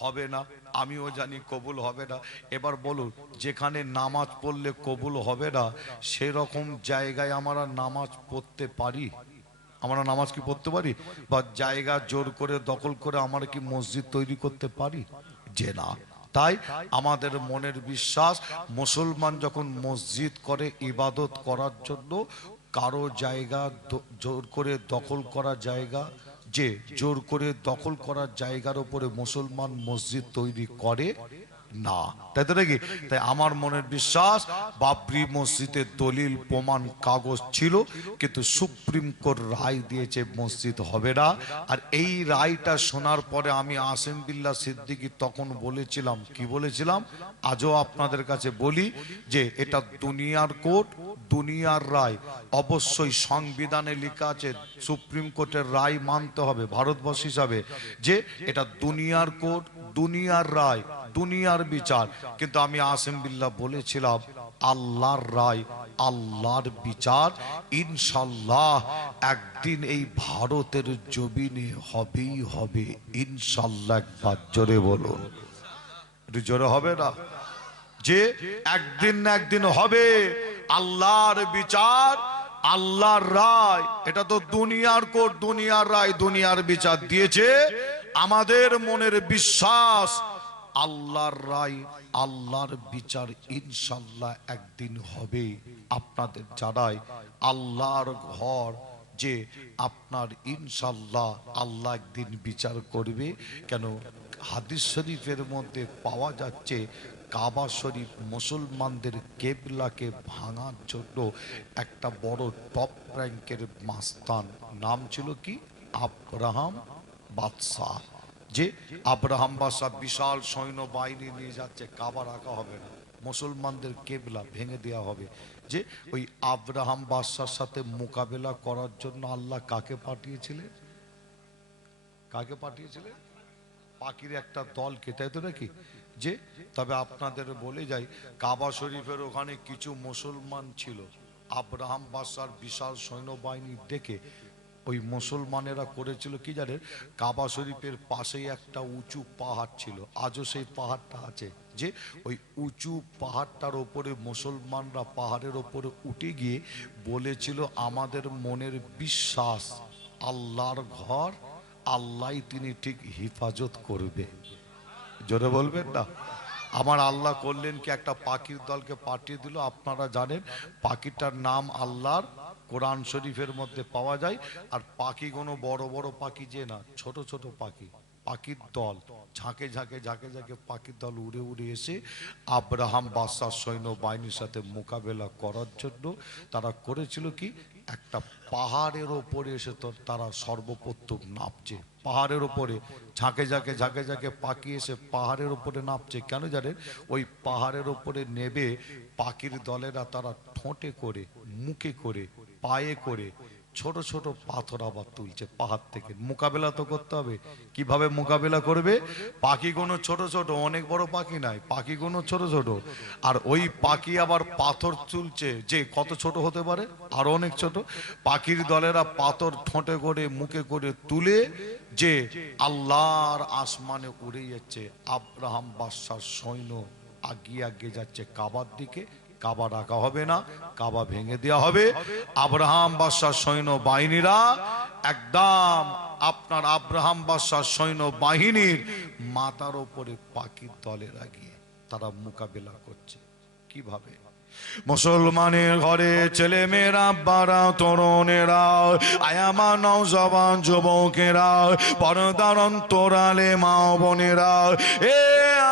হবে না, আমিও জানি কবুল হবে না। এবার বলুন, যেখানে নামাজ পড়লে কবুল হবে না সেরকম জায়গায় আমরা নামাজ পড়তে পারি? আমরা নামাজ কি পড়তে পারি? বা জায়গা জোর করে দখল করে আমরা কি মসজিদ তৈরি করতে পারি? যে না। তাই আমাদের মনের বিশ্বাস, মুসলমান যখন মসজিদ করে ইবাদত করার জন্য, কারো জায়গা জোর করে দখল করা জায়গা, যে জোর করে দখল করার জায়গার উপরে মুসলমান মসজিদ তৈরি করে না, তাই তো নাকি? তাই আমার মনের বিশ্বাস, বাবরি মসজিদের দলিল প্রমাণ কাগজ ছিল, কিন্তু সুপ্রিম কোর্ট রায় দিয়েছে মসজিদ হবে না। আর এই রায়টা শোনার পরে আমি আসিম বিল্লাহ সিদ্দিকী তখন বলেছিলাম, কি বলেছিলাম, আজও আপনাদের কাছে বলি যে এটা দুনিয়ার কোর্ট, দুনিয়ার রায়। অবশ্যই সংবিধানে লেখা আছে সুপ্রিম কোর্টের রায় মানতে হবে ভারতবর্ষ হিসাবে, যে এটা দুনিয়ার কোর্ট, দুনিয়ার রায়, দুনিয়ার বিচার। কিন্তু আমি আসিম বিল্লাহ বলেছিলাম আল্লাহর রায়, আল্লাহর বিচার ইনশাল্লাহ একদিন এই ভারতের জমিনে হবেই হবে ইনশাল্লাহ। একবার জোরে বলুন, একটু জোরে হবে না? যে একদিন না একদিন হবে আল্লাহর বিচার, আল্লাহর রায়। এটা তো দুনিয়ার কোর্ট, দুনিয়ার রায়, দুনিয়ার বিচার দিয়েছে। আমাদের মনের বিশ্বাস আল্লাহর রায়, আল্লাহর বিচার ইনশাল্লাহ একদিন হবে। আপনাদের জানাই আল্লাহর ঘর যে আপনার ইনশাল্লাহ আল্লাহ একদিন বিচার করবে। কেন হাদিস শরীফের মধ্যে পাওয়া যাচ্ছে কাবা শরীফ মুসলমানদের কেবলাকে ভাঙার জন্য একটা বড় টপ র্যাঙ্কের মাস্তান, নাম ছিল কি আব্রাহাম বাদশাহ। যে আব্রাহাম বাদশাহ বিশাল সৈন্যবাহিনী নিয়ে যাচ্ছে, কাবা রাখা হবে না, মুসলমানদের কেবলা ভেঙে দেওয়া হবে। যে ওই আব্রাহাম বাদশার সাথে মোকাবেলা করার জন্য আল্লাহ কাকে পাঠিয়েছিলেন? কাকে পাঠিয়েছিলেন? পাখির একটা দলকে, তাই তো নাকি? যে তবে আপনাদের বলে যাই, কাবা শরীফের ওখানে কিছু মুসলমান ছিল, আব্রাহাম বাদশার বিশাল সৈন্যবাহিনী দেখে ওই মুসলমানেরা করেছিল কি জানেন, কাবা শরীফের পাশেই একটা উঁচু পাহাড় ছিল, আজও সেই পাহাড়টা আছে। যে ওই উঁচু পাহাড়টার ওপরে মুসলমানরা পাহাড়ের ওপরে উঠে গিয়ে বলেছিল আমাদের মনের বিশ্বাস আল্লাহর ঘর, আল্লাহ তিনি ঠিক হেফাজত করবে। জোরে বলবেন না? আমার আল্লাহ করলেন কি, একটা পাখির দলকে পাঠিয়ে দিল। আপনারা জানেন পাখিটার নাম আল্লাহর কোরআন শরীফের মধ্যে পাওয়া যায়। আর পাখি কোনো বড় বড় পাখি যে না, ছোট ছোট পাখি, পাখির দল ঝাঁকে ঝাঁকে ঝাঁকে ঝাঁকে পাখির দল উড়ে উড়ে এসে আব্রাহাম বাদশার সৈন্যবাহিনীর সাথে মোকাবেলা করার জন্য তারা করেছিল কি, একটা পাহাড়ের ওপরে এসে তো তারা সর্বপ্রথম নামছে। পাহাড়ের ওপরে ঝাঁকে ঝাঁকে ঝাঁকে ঝাঁকে পাখি এসে পাহাড়ের ওপরে নামছে। কেন জানেন? ওই পাহাড়ের ওপরে নেবে পাখির দলেরা তারা ঠোঁটে করে, মুখে করে, পায়ে করে ছোট ছোট পাথর আবার তুলছে পাহাড় থেকে। মোকাবেলা তো করতে হবে। কিভাবে মোকাবেলা করবে? পাখিগুলো ছোট ছোট, অনেক বড় পাখি নাই, পাখিগুলো ছোট ছোট, আর ওই পাখি আবার পাথর তুলছে যে কত ছোট হতে পারে, আর অনেক ছোট। পাখির দলেরা পাথর ঠোঁটে করে মুখে করে তুলে যে আল্লাহর আসমানে উড়ে যাচ্ছে। আব্রাহাম বাদশার সৈন্য আগিয়ে আগিয়ে যাচ্ছে কাবার দিকে। কাবা রাখা হবে না, কাবা ভেঙে দেওয়া হবে। আব্রাহাম বাদশার সৈন্য বাহিনীরা একদম আপনার আব্রাহাম বাদশার সৈন্য বাহিনীর মাথার উপরে পাখির দলেরা গিয়ে তারা মোকাবেলা করছে। কিভাবে? মুসলমানের ঘরে ছেলে মেয়েরা, বারা তরুণেরা, আয়ামা নওজওয়ান যুবকেরা, পর্দার অন্তরালে মা বোনেরা, এ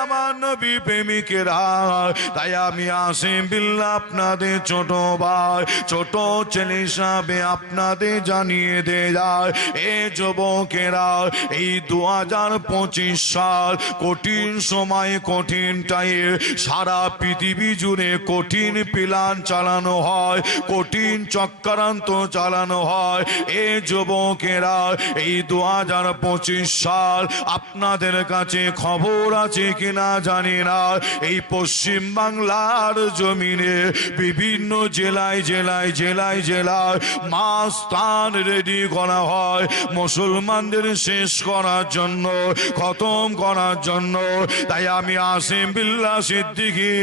আমার নবী প্রেমিকেরা, তাই আমি আসিম বিল্লাহ আপনাদের ছোট ভাই, ছোট ছেলে হিসাবে আপনাদের জানিয়ে দে যায়, এ যুবকেরা, এই 2025 সাল কঠিন সময়, কঠিন টাইম, সারা পৃথিবী জুড়ে কঠিন প্ল্যান চালানো হয়, কঠিন চক্রান্ত চালানো হয়। এ যুবকেরা, এই 2025 সাল আপনাদের কাছে খবর আছে কিনা জানি না, এই পশ্চিম বাংলার জমিনে বিভিন্ন জেলায় জেলায় জেলায় জেলায় মাস্তান রেডি করা হয় মুসলমানদের শেষ করার জন্য, খতম করার জন্য। তাই আমি আসিম বিল্লাহ সিদ্দিকী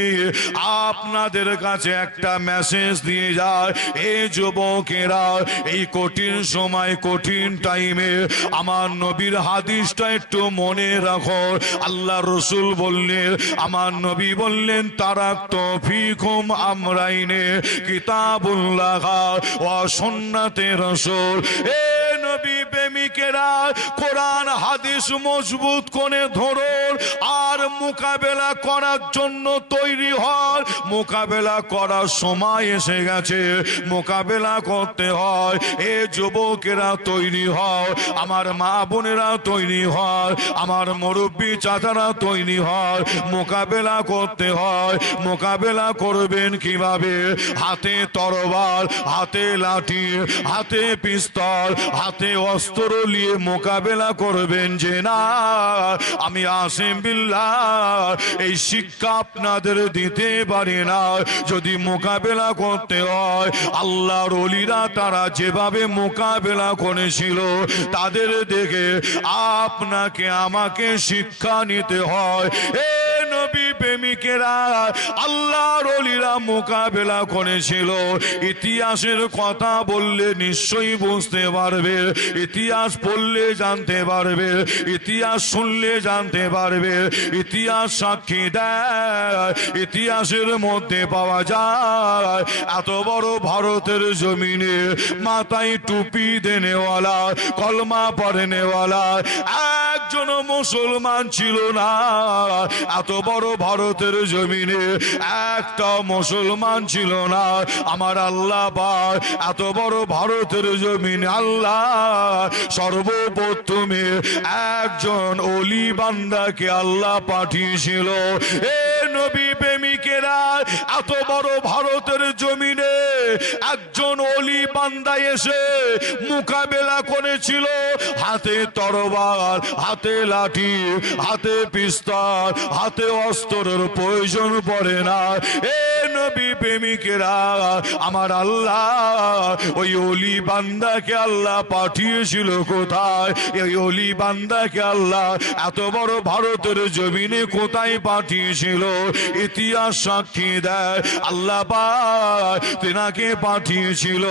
আপনাদের কাছে একটা মেসেজ দিয়ে যায়, এ যুবকেরা, এই কঠিন সময়, কঠিন টাইমে আমার নবীর হাদিসটা একটু মনে রাখো। আল্লাহ রসুল বললেন, আমার নবী বললেন, তারাক্তু ফিকুম আমরাইনে কিতাবুল্লাহ ওয়া সুন্নাতে রাসূল। এ নবী প্রেমিকেরা, কোরআন হাদিস মজবুত করে ধরুন আর মোকাবেলা করার জন্য তৈরি হন। মোকাবেলা করার সময় এসে গেছে, মোকাবেলা করতে হয়। এ যুবকেরা তৈরি হও, আমার মা বোনেরা তৈরি হয়, আমার মুরব্বী চাচারা তৈরি হয়, মোকাবেলা করতে হয়। মোকাবেলা করবেন কিভাবে? হাতে তরবাল, হাতে লাঠি, হাতে পিস্তল, হাতে অস্ত্র নিয়ে মোকাবেলা করবেন। যে না, আমি আসিম বিল্লাহ এই শিক্ষা আপনাদের দিতে পারি না। যদি মোকাবেলা করতে হয়, আল্লাহর ওলিরা তারা যেভাবে মোকাবেলা করেছিল তাদের দেখে আপনাকে আমাকে শিক্ষা নিতে হয়। এ নবী প্রেমিকেরা, আল্লাহর ওলিরা মোকাবেলা করেছিল। ইতিহাসের কথা বললে নিশ্চয়ই বুঝতে পারবে, ইতিহাস পড়লে জানতে পারবে, ইতিহাস শুনলে জানতে পারবে। ইতিহাস সাক্ষী দেয়, ইতিহাসের মধ্যে পাওয়া যায় এত বড় ভারতের জমিনে মাথায় টুপি দেনেওয়ালা, কলমা পড়েনেওয়ালা একজন মুসলমান ছিল না। এত বড় ভারতের জমিনে একটা মুসলমান ছিল না। আমার আল্লাহ পাক এত বড় ভারতের জমিনে আল্লাহ সর্বপ্রথমে একজন ওলি বান্দাকে আল্লাহ পাঠিয়েছিল। এ নবী প্রেমিকেরা, এত বড় ভারতের জমিনে একজন ওলি বান্দা এসে মোকাবেলা করেছিল। হাতে তরবাল, হাতে লাঠি, হাতে পিস্তল, হাতে অস্ত্রের প্রয়োজন পড়ে না। এ নবী প্রেমিকেরা, আমার আল্লাহ ওই ওলি বান্দাকে আল্লাহ পাঠিয়েছিল কোথায়? এই ওলি বান্দাকে আল্লাহ এত বড় ভারতের জমিনে কোথায় পাঠিয়েছিল? ইতিহাস সাক্ষী দেয়, আল্লাহ পাক তেনাকে পাঠিয়েছিল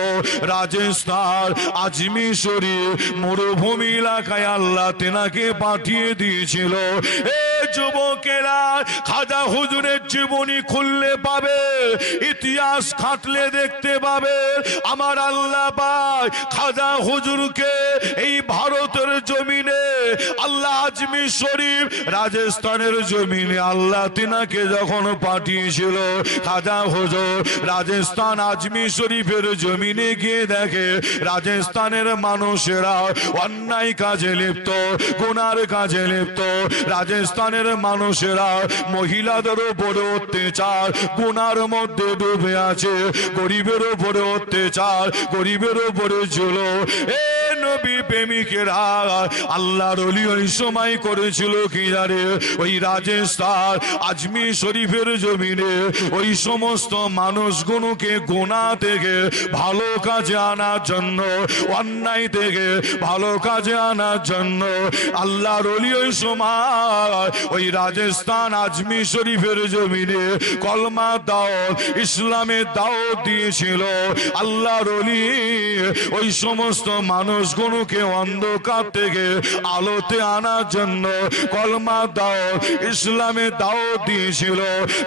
রাজস্থান আজমির শরীফ মরুভূমি এলাকায়। আল্লাহ তেনাকে পাঠিয়ে দিয়েছিল। এ যুবকেরা, খাজা হুজুরের জীবনী খুললে পাবে, ইতিহাস খাটলে দেখতে পাবে আমার আল্লাহ পাক খাজা হুজুরকে এই ভারতের জমিনে আল্লাহ আজমির শরীফ রাজস্থানের জমিনে আল্লাহ তিনাকে যখন পাঠিয়েছিল, খাজা হুজুর রাজস্থান আজমির শরীফের জমিনে গিয়ে দেখে রাজস্থানের মানুষেরা অন্যায় কাজে লিপ্ত, গুনার কাজে লিপ্ত। রাজস্থানের মানুষেরা মহিলাদের উপরে অত্যাচার, গুনার মধ্যে ডুবে আছে। গরিবের উপরে অত্যাচার, গরিবের উপরে জুলুম। এ নবী প্রেমিকেরা, আল্লাহর ওলি ওই সময় করেছিল কি জানে? ওই রাজস্থান আজমির শরীফের জমিনে ওই সমস্ত মানুষগুলোকে গুনাহ থেকে ভালো কাজে আনার জন্য, অন্যায় থেকে ভালো কাজে আনার জন্য আল্লাহর ওলি ওই সময় ওই রাজস্থান আজমির শরীফের জমিনে কলমা দাওয়াত, ইসলামের দাওয়াত দিয়েছিল। আল্লাহর ওলি ওই সমস্ত মানুষগুলোকে অন্ধকার থেকে আলোতে আনার জন্য কলমা দাওয়াত, ইসলামের দাওয়াত দিয়েছিল।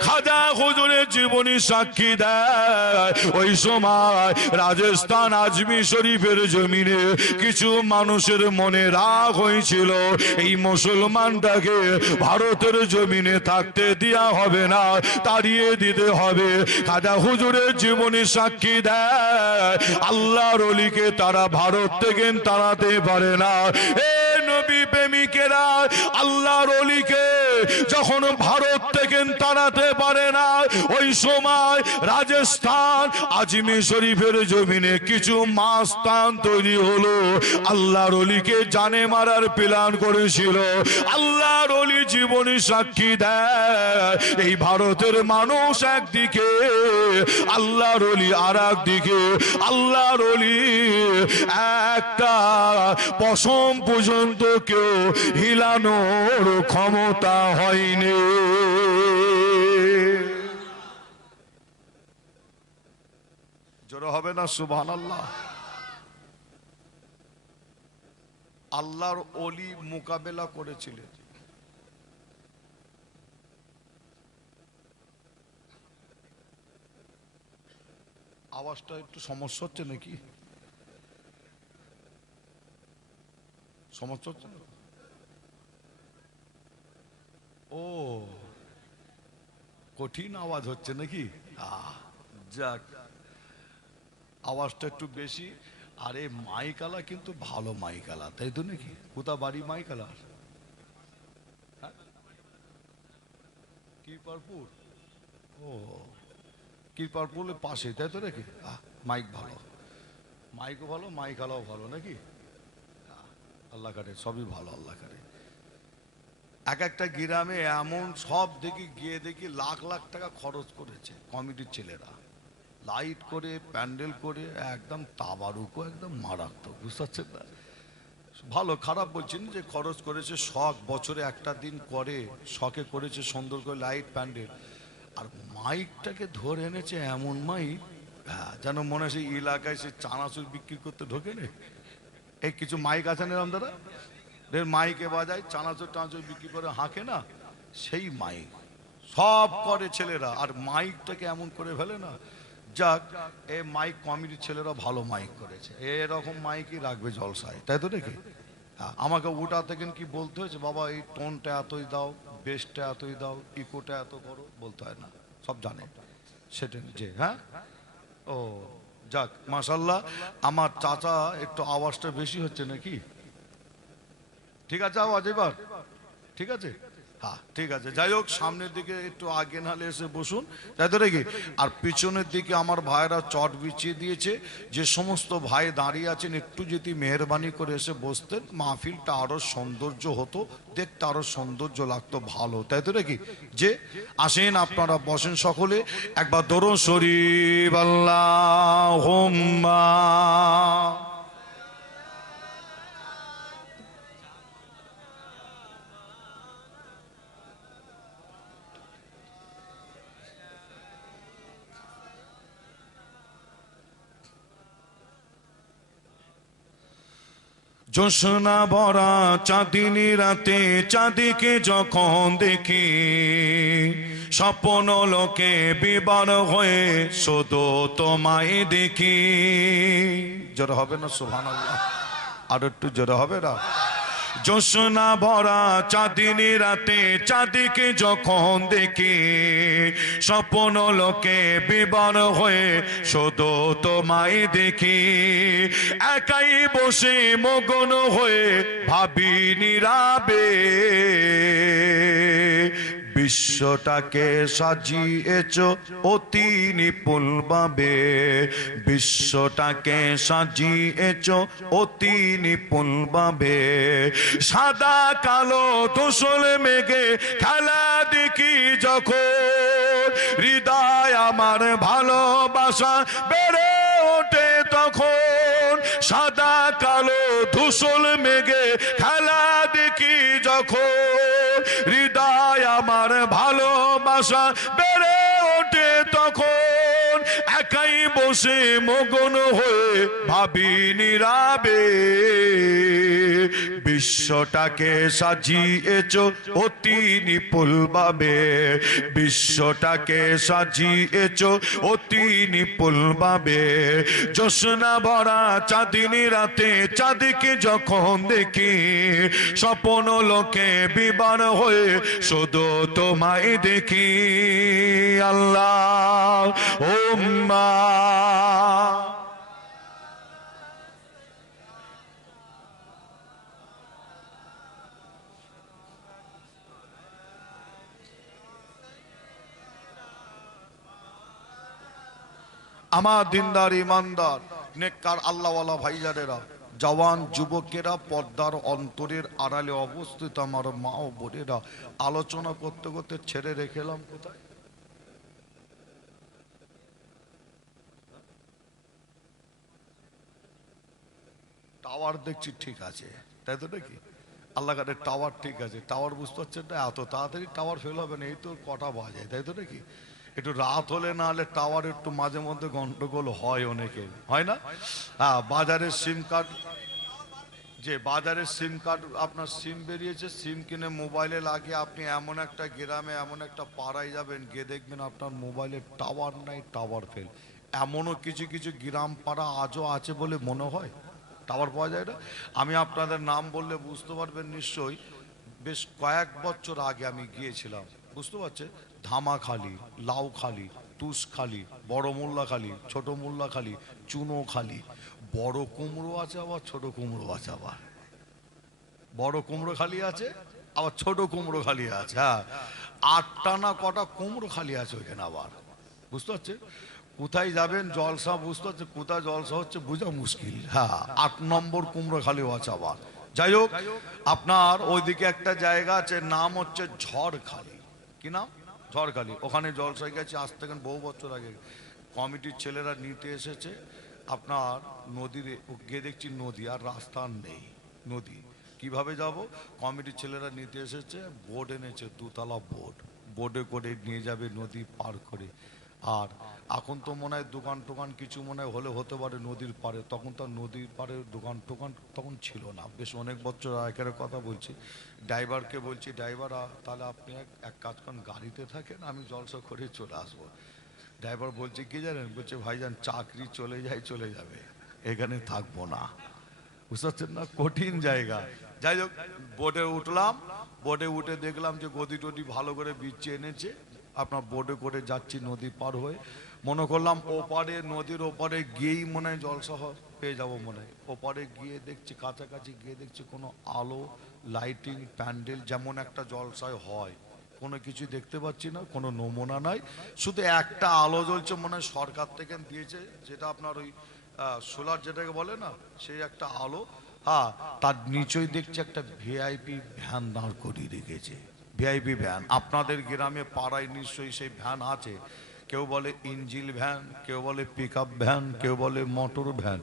খাজা হুজুরের জীবনী সাক্ষী দেয়, ওই সময় রাজস্থান আজমির শরীফের জমিনে কিছু মানুষের মনে রাগ হয়েছিল, এই মুসলমানটাকে ভারতের জমিনে থাকতে দেয়া হবে না, তাড়িয়ে দিতে হবে। খাজা হুজুরের জীবনী সাক্ষী দেয়, আল্লাহর ওলিকে তারা ভারত থেকে তাড়াতে পারে না। এ নবী প্রেমিকেরা, আল্লাহর ওলিকে যখন ভারত থেকে তাড়াতে পারে না, ওই সময় রাজস্থান আজমির শরীফের জমিনে কিছু মাস্তান তৈরি হলো, আল্লাহর ওলিকে জানে মারার প্ল্যান করেছিল। আল্লাহর ওলি জীবনী সাক্ষী দেয়, এই ভারতের মানুষ একদিকে, আল্লাহর ওলি আর একদিকে। আল্লাহর ওলি একটা পশম পর্যন্ত কেউ হিলানোর ক্ষমতা হয়নি। জোরে হবে না সুবহানাল্লাহ? আল্লাহর ওলি মোকাবেলা করেছিলেন। আওয়াজটা একটু সমস্যা হচ্ছে নাকি? সমস্যা হচ্ছে না? ও, কঠিন আওয়াজ হচ্ছে নাকি? যাক, আওয়াজটা একটু বেশি। আরে মাইকালা কিন্তু ভালো মাইকালা, তাই তো নাকি? কোথা বাড়ি মাইকালা? কৃপারপুর। ও, কৃপারপুরের পাশে, তাই তো নাকি? মাইক ভালো, মাইকও ভালো, মাইকালাও ভালো নাকি? আল্লাহ কারে সবই ভালো, আল্লাহ কারে। এক একটা গ্রামে এমন সব দেখি, গিয়ে দেখি লাখ লাখ টাকা খরচ করেছে কমিটির ছেলেরা, লাইট করে, প্যান্ডেল করে, একদম তাবারুকো, একদম মারাত্মক, বুঝতে পারছেন না? ভালো খারাপ বলছি না, যে খরচ করেছে, শখ, বছরে একটা দিন করে, শখে করেছে সুন্দর করে লাইট প্যান্ডেল। আর মাইকটাকে ধরে এনেছে এমন মাইক, যেন মনে হয় সেই এলাকায় সে চানাচুর বিক্রি করতে ঢোকে নে। এই কিছু মাইক আছে না দাদা, মাইকে বাজায়, চানাচুর টানাচুর বিক্রি করে হাঁকে না, সেই মাইক সব করে ছেলেরা। আর মাইকটাকে এমন করে ফেলে না। যাক, এ মাইক কমিটির ছেলেরা ভালো মাইক করেছে, এরকম মাইকই রাখবে জলসায়, তাই তো নাকি? আমাকে ওটা থেকে কি বলতে হয়েছে, বাবা এই টোনটা এতই দাও, বেসটা এতই দাও, ইকোটা এত করো, বলতে হয় না, সব জানে সেটা যে। হ্যাঁ, ও যাক, মাশাল্লাহ। আমার চাচা একটু আওয়াজটা বেশি হচ্ছে নাকি? ঠিক আছে আওয়াজ এবার ঠিক আছে? হ্যাঁ ঠিক আছে। যাই হোক, সামনের দিকে একটু আগে নালে এসে বসুন, তাই তো নাকি? আর পিছনের দিকে আমার ভাইরা চট বিছিয়ে দিয়েছে। যে সমস্ত ভাই দাঁড়িয়ে আছেন, একটু যদি মেহরবানি করে এসে বসতেন, মাহফিলটা আরো সৌন্দর্য হতো, দেখতে আরো সৌন্দর্য লাগতো, ভালো, তাই তো নাকি? যে আসেন, আপনারা বসেন সকলে, একবার দরুদ শরীফ আল্লাহুম্মা। জোছনা ভরা চাঁদিনী রাতে চাঁদিকে যখন দেখি, স্বপ্ন লোকে বিবার হয়ে শুধু তোমায় দেখি। জোরে হবে না সুবহানাল্লাহ? আর একটু জোরে হবে না? জোছনা ভরা চাঁদিনী রাতে চাঁদিকে যখন দেখি, স্বপ্ন লোকে বিবর হয়ে শুধু তোমায় দেখি। একাই বসে মগন হয়ে ভাবি নীরবে, বিশ্বটাকে সাজিয়েছ অতি নিপুণ ভাবে। বিশ্বটাকে সাজিয়েছ অতি নিপুণ ভাবে। সাদা কালো ধূসর মেঘে খেলা দেখি যখন, হৃদয় আমার ভালোবাসা বেড়ে ওঠে তখন। সাদা কালো ধূসর মেঘে খেলা দেখি যখন, হৃদয় আমার ভালোবাসা বেড়ে ওঠে তখন। একাই বসে মগন হয়ে ভাবি নীরবে, বিশ্বটাকে সাজিয়েছ অতি নিপুণ ভাবে। বিশ্বটাকে সাজিয়েছ অতি নিপুণ ভাবে। জোছনা ভরা চাঁদিনী রাতে চাঁদিকে যখন দেখি, স্বপ্ন লোকে বিবার হয়ে শুধু তোমায় দেখি। আল্লাহ উম্মা। আমার দিনদার ইমানদার নেককার আল্লাহওয়ালা ভাইজানেরা, জওয়ান যুবকেরা, পর্দার অন্তরের আড়ালে অবস্থিত আমার মা ও বোনেরা, আলোচনা করতে করতে ছেড়ে রেখেলাম কোথায়? টাওয়ার দেখছি ঠিক আছে, তাই তো নাকি? আল্লাহ কাদের টাওয়ার ঠিক আছে। টাওয়ার বুঝতে পারছেন না, এত তাড়াতাড়ি টাওয়ার ফেল হবে না। এই তো কটা বাজে, তাই তো নাকি? একটু রাত হলে না হলে টাওয়ার একটু মাঝে মধ্যে গন্ডগোল হয়, অনেকে হয় না। হ্যাঁ, বাজারের সিম কার্ড, যে বাজারে সিম কার্ড আপনার সিম বেরিয়েছে, সিম কিনে মোবাইলে লাগিয়ে আপনি এমন একটা গ্রামে এমন একটা পাড়ায় যাবেন, গিয়ে দেখবেন আপনার মোবাইলে টাওয়ার নাই, টাওয়ার ফেল। এমনও কিছু কিছু গ্রাম পাড়া আজও আছে বলে মনে হয়, টাওয়ার পাওয়া যায় না। আমি আপনাদের নাম বললে বুঝতে পারবেন নিশ্চয়ই। বেশ কয়েক বছর আগে আমি গিয়েছিলাম, বুঝতে পারছে, ধামাখালি, লাউখালি, তুষখালি, বড় মোল্লাখালি, ছোট মোল্লাখালি, চুনোখালি। বড় কুমড়ো আছে আবার ছোট কুমড়ো আছে, আবার বড় কুমড়ো খালি আছে আবার ছোট কুমড়ো খালি আছে। হ্যাঁ, আটটা না কটা কুমড়ো খালি আছে ওইখানে আবার, বুঝতে পারছে। কোথায় যাবেন জলসা, বুঝতে পারছে কোথায় জলসা হচ্ছে বোঝা মুশকিল। হ্যাঁ, 8 নম্বর কুমড়ো খালি আছে আবার। যাই হোক, আপনার ওইদিকে একটা জায়গা আছে, নাম হচ্ছে ঝড়খালি। কি নাম? ঝড়খালি। ওখানে জলসায় গেছে আজ থেকে বহু বছর আগে। কমিটির ছেলেরা নিতে এসেছে আপনার নদীর, গিয়ে দেখছি নদী আর রাস্তা নেই। নদী কিভাবে যাব? কমিটির ছেলেরা নিতে এসেছে, বোট এনেছে, 2তলা বোট। বোটে করে নিয়ে যাবে নদী পার করে। আর এখন তো মনে হয় দোকান টোকান কিছু মনে হয় হলে হতে পারে নদীর পাড়ে, তখন তো নদীর পাড়ে দোকান টোকান তখন ছিল না, বেশ অনেক বছর আগের কথা বলছি। ড্রাইভারকে বলছি, ড্রাইভার তাহলে আপনি এক কাজ করেন, গাড়িতে থাকেন, আমি জলসা করে চলে আসবো। ড্রাইভার বলছে কি জানেন, বলছে ভাইজান চাকরি চলে যায় চলে যাবে, এখানে থাকবো না। বুঝতে পারছেন না, কঠিন জায়গা। যাই হোক, বোটে উঠলাম, বোটে উঠে দেখলাম যে গদি টদি ভালো করে বিছিয়ে এনেছে। আপনার বোটে করে যাচ্ছি নদী পার হয়ে, মনে করলাম ওপারে নদীর ওপারে গিয়েই মনে হয় জলসহ পেয়ে যাবো মনে হয়। ওপারে গিয়ে দেখছি, কাছাকাছি গিয়ে দেখছি কোনো আলো, লাইটিং, প্যান্ডেল যেমন একটা জলসায় হয়, কোনো কিছু দেখতে পাচ্ছি না, কোনো নমুনা নাই। শুধু একটা আলো জ্বলছে, মনে হয় সরকার থেকে দিয়েছে, যেটা আপনার ওই সোলার যেটাকে বলে না, সেই একটা আলো। হ্যাঁ, তার নিচেই দেখছি একটা ভিআইপি ভ্যান দাঁড় করিয়ে রেখেছে। ভিআইপি ভ্যান আপনাদের গ্রামে পাড়ায় নিশ্চয়ই সেই ভ্যান আছে। কেউ বলে ইঞ্জিল ভ্যান, কেউ বলে পিক আপ ভ্যান, কেউ বলে মোটর ভ্যান।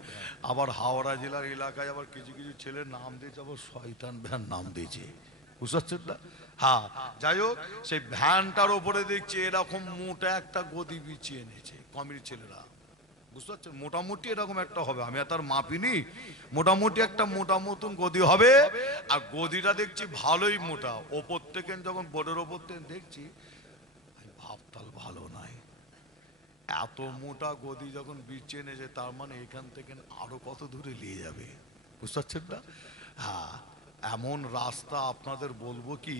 আবার হাওড়া জেলার এলাকায় আবার কিছু কিছু ছেলের নাম দিয়েছে, আবার শয়তান ভ্যান নাম দিয়েছে, বুঝতে পারছেন না। হ্যাঁ, যাই হোক, সেই ভ্যানটার ওপরে দেখছি এরকম মোটা একটা গদি বিছিয়ে এনেছে কমিটির ছেলেরা, বুঝতে পারছেন। মোটামুটি এরকম একটা হবে, আমি আর তার মাপিনি, মোটামুটি একটা মোটা মতন গদি হবে। আর গদিটা দেখছি ভালোই মোটা। ওপর থেকে যখন বোর্ডের ওপর থেকে দেখছি, আমি ভাবতাল ভালো নাই, এত মোটা গদি যখন বিছিয়ে এনেছে, তার মানে এখান থেকে আরো কত দূরে নিয়ে যাবে, বুঝতে পারছেন না। হ্যাঁ, এমন রাস্তা আপনাদের বলবো কি,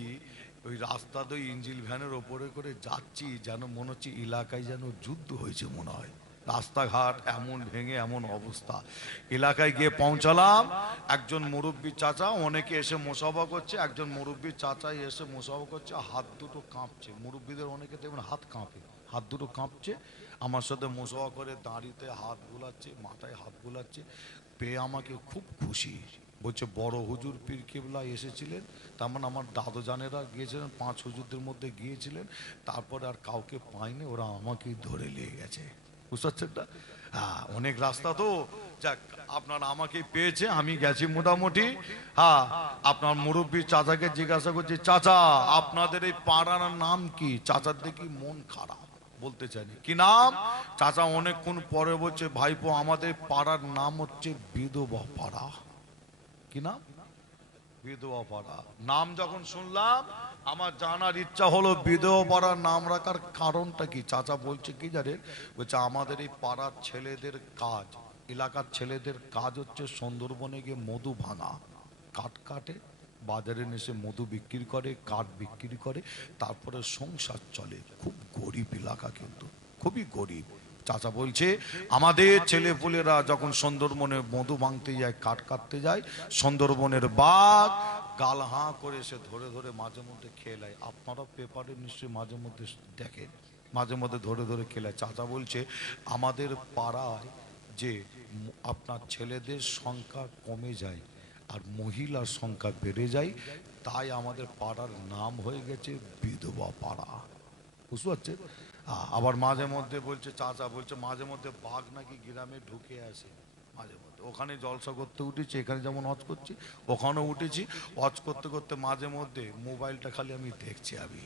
ওই রাস্তা তো ইঞ্জিল ভ্যানের ওপরে করে যাচ্ছি, যেন মনে হচ্ছে এলাকায় যেন যুদ্ধ হয়েছে মনে হয়। রাস্তাঘাট এমন ভেঙে এমন অবস্থা। এলাকায় গিয়ে পৌঁছালাম, একজন মুরব্বী চাচা, অনেকে এসে মোসাফা করছে, একজন মুরব্বী চাচাই এসে মোসাফা করছে, হাত দুটো কাঁপছে। মুরব্বীদের অনেকে দেখবেন হাত কাঁপে, হাত দুটো কাঁপছে, আমার সাথে মোসাফা করে দাঁড়িতে হাত বুলাচ্ছে, মাথায় হাত বুলাচ্ছে, পেয়ে আমাকে খুব খুশি। বলছে বড় হুজুর পীর কেবলা এসেছিলেন, তার মানে আমার দাদু জানেরা গিয়েছিলেন, 5 হুজুরদের মধ্যে গিয়েছিলেন, তারপরে আর কাউকে পাইনি, ওরা আমাকেই ধরে নিয়ে গেছে। বুঝতে পারছেন না? হ্যাঁ, অনেক রাস্তা তো, যাক আপনার আমাকে পেয়েছে, আমি গেছি মোটামুটি। হ্যাঁ, আপনার মুরব্বী চাচাকে জিজ্ঞাসা করছি, চাচা আপনাদের এই পাড়ার নাম কি? চাচার দেখি মন খারাপ, বলতে চাইনি কি নাম। চাচা অনেকক্ষণ পরে বলছে, ভাইপো আমাদের পাড়ার নাম হচ্ছে বিধবা পাড়া। কি নাম? বিধবা পাড়া। নাম যখন শুনলাম আমার জানার ইচ্ছা হলো বিধবা পাড়ার নাম রাখার কারণটা কি। চাচা বলছে কি জানেন, বলছে আমাদের এই পাড়ার ছেলেদের কাজ, এলাকার ছেলেদের কাজ হচ্ছে সুন্দরবনে গিয়ে মধু ভাঙা, কাঠ কাটে, বাজারে এসে মধু বিক্রি করে, কাঠ বিক্রি করে, তারপরে সংসার চলে। খুব গরিব এলাকা, কিন্তু খুবই গরিব। চাচা বলছে আমাদের ছেলেপুলেরা যখন সুন্দরবনে মধু ভাঙতে যায়, কাঠ কাটতে যায়, সুন্দরবনের বাঘ গাল হাঁ করে এসে ধরে ধরে মাঝে মধ্যে খেলায়। আপনারা পেপারে নিশ্চয়ই মাঝে মধ্যে দেখেন, মাঝে মধ্যে ধরে ধরে খেলায়। চাচা বলছে আমাদের পাড়ায় যে আপনার ছেলেদের সংখ্যা কমে যায় আর মহিলার সংখ্যা বেড়ে যায়, তাই আমাদের পাড়ার নাম হয়ে গেছে বিধবা পাড়া। বুঝতে পারছেন? আবার মাঝে মধ্যে বলছে, চাচা বলছে মাঝে মধ্যে বাঘ নাকি গ্রামে ঢুকে আসে মাঝে মধ্যে। ওখানে জলসা করতে উঠেছি, এখানে যেমন হজ করছি ওখানেও উঠেছি, হজ করতে করতে মাঝে মধ্যে মোবাইলটা খালি আমি দেখছি। আমি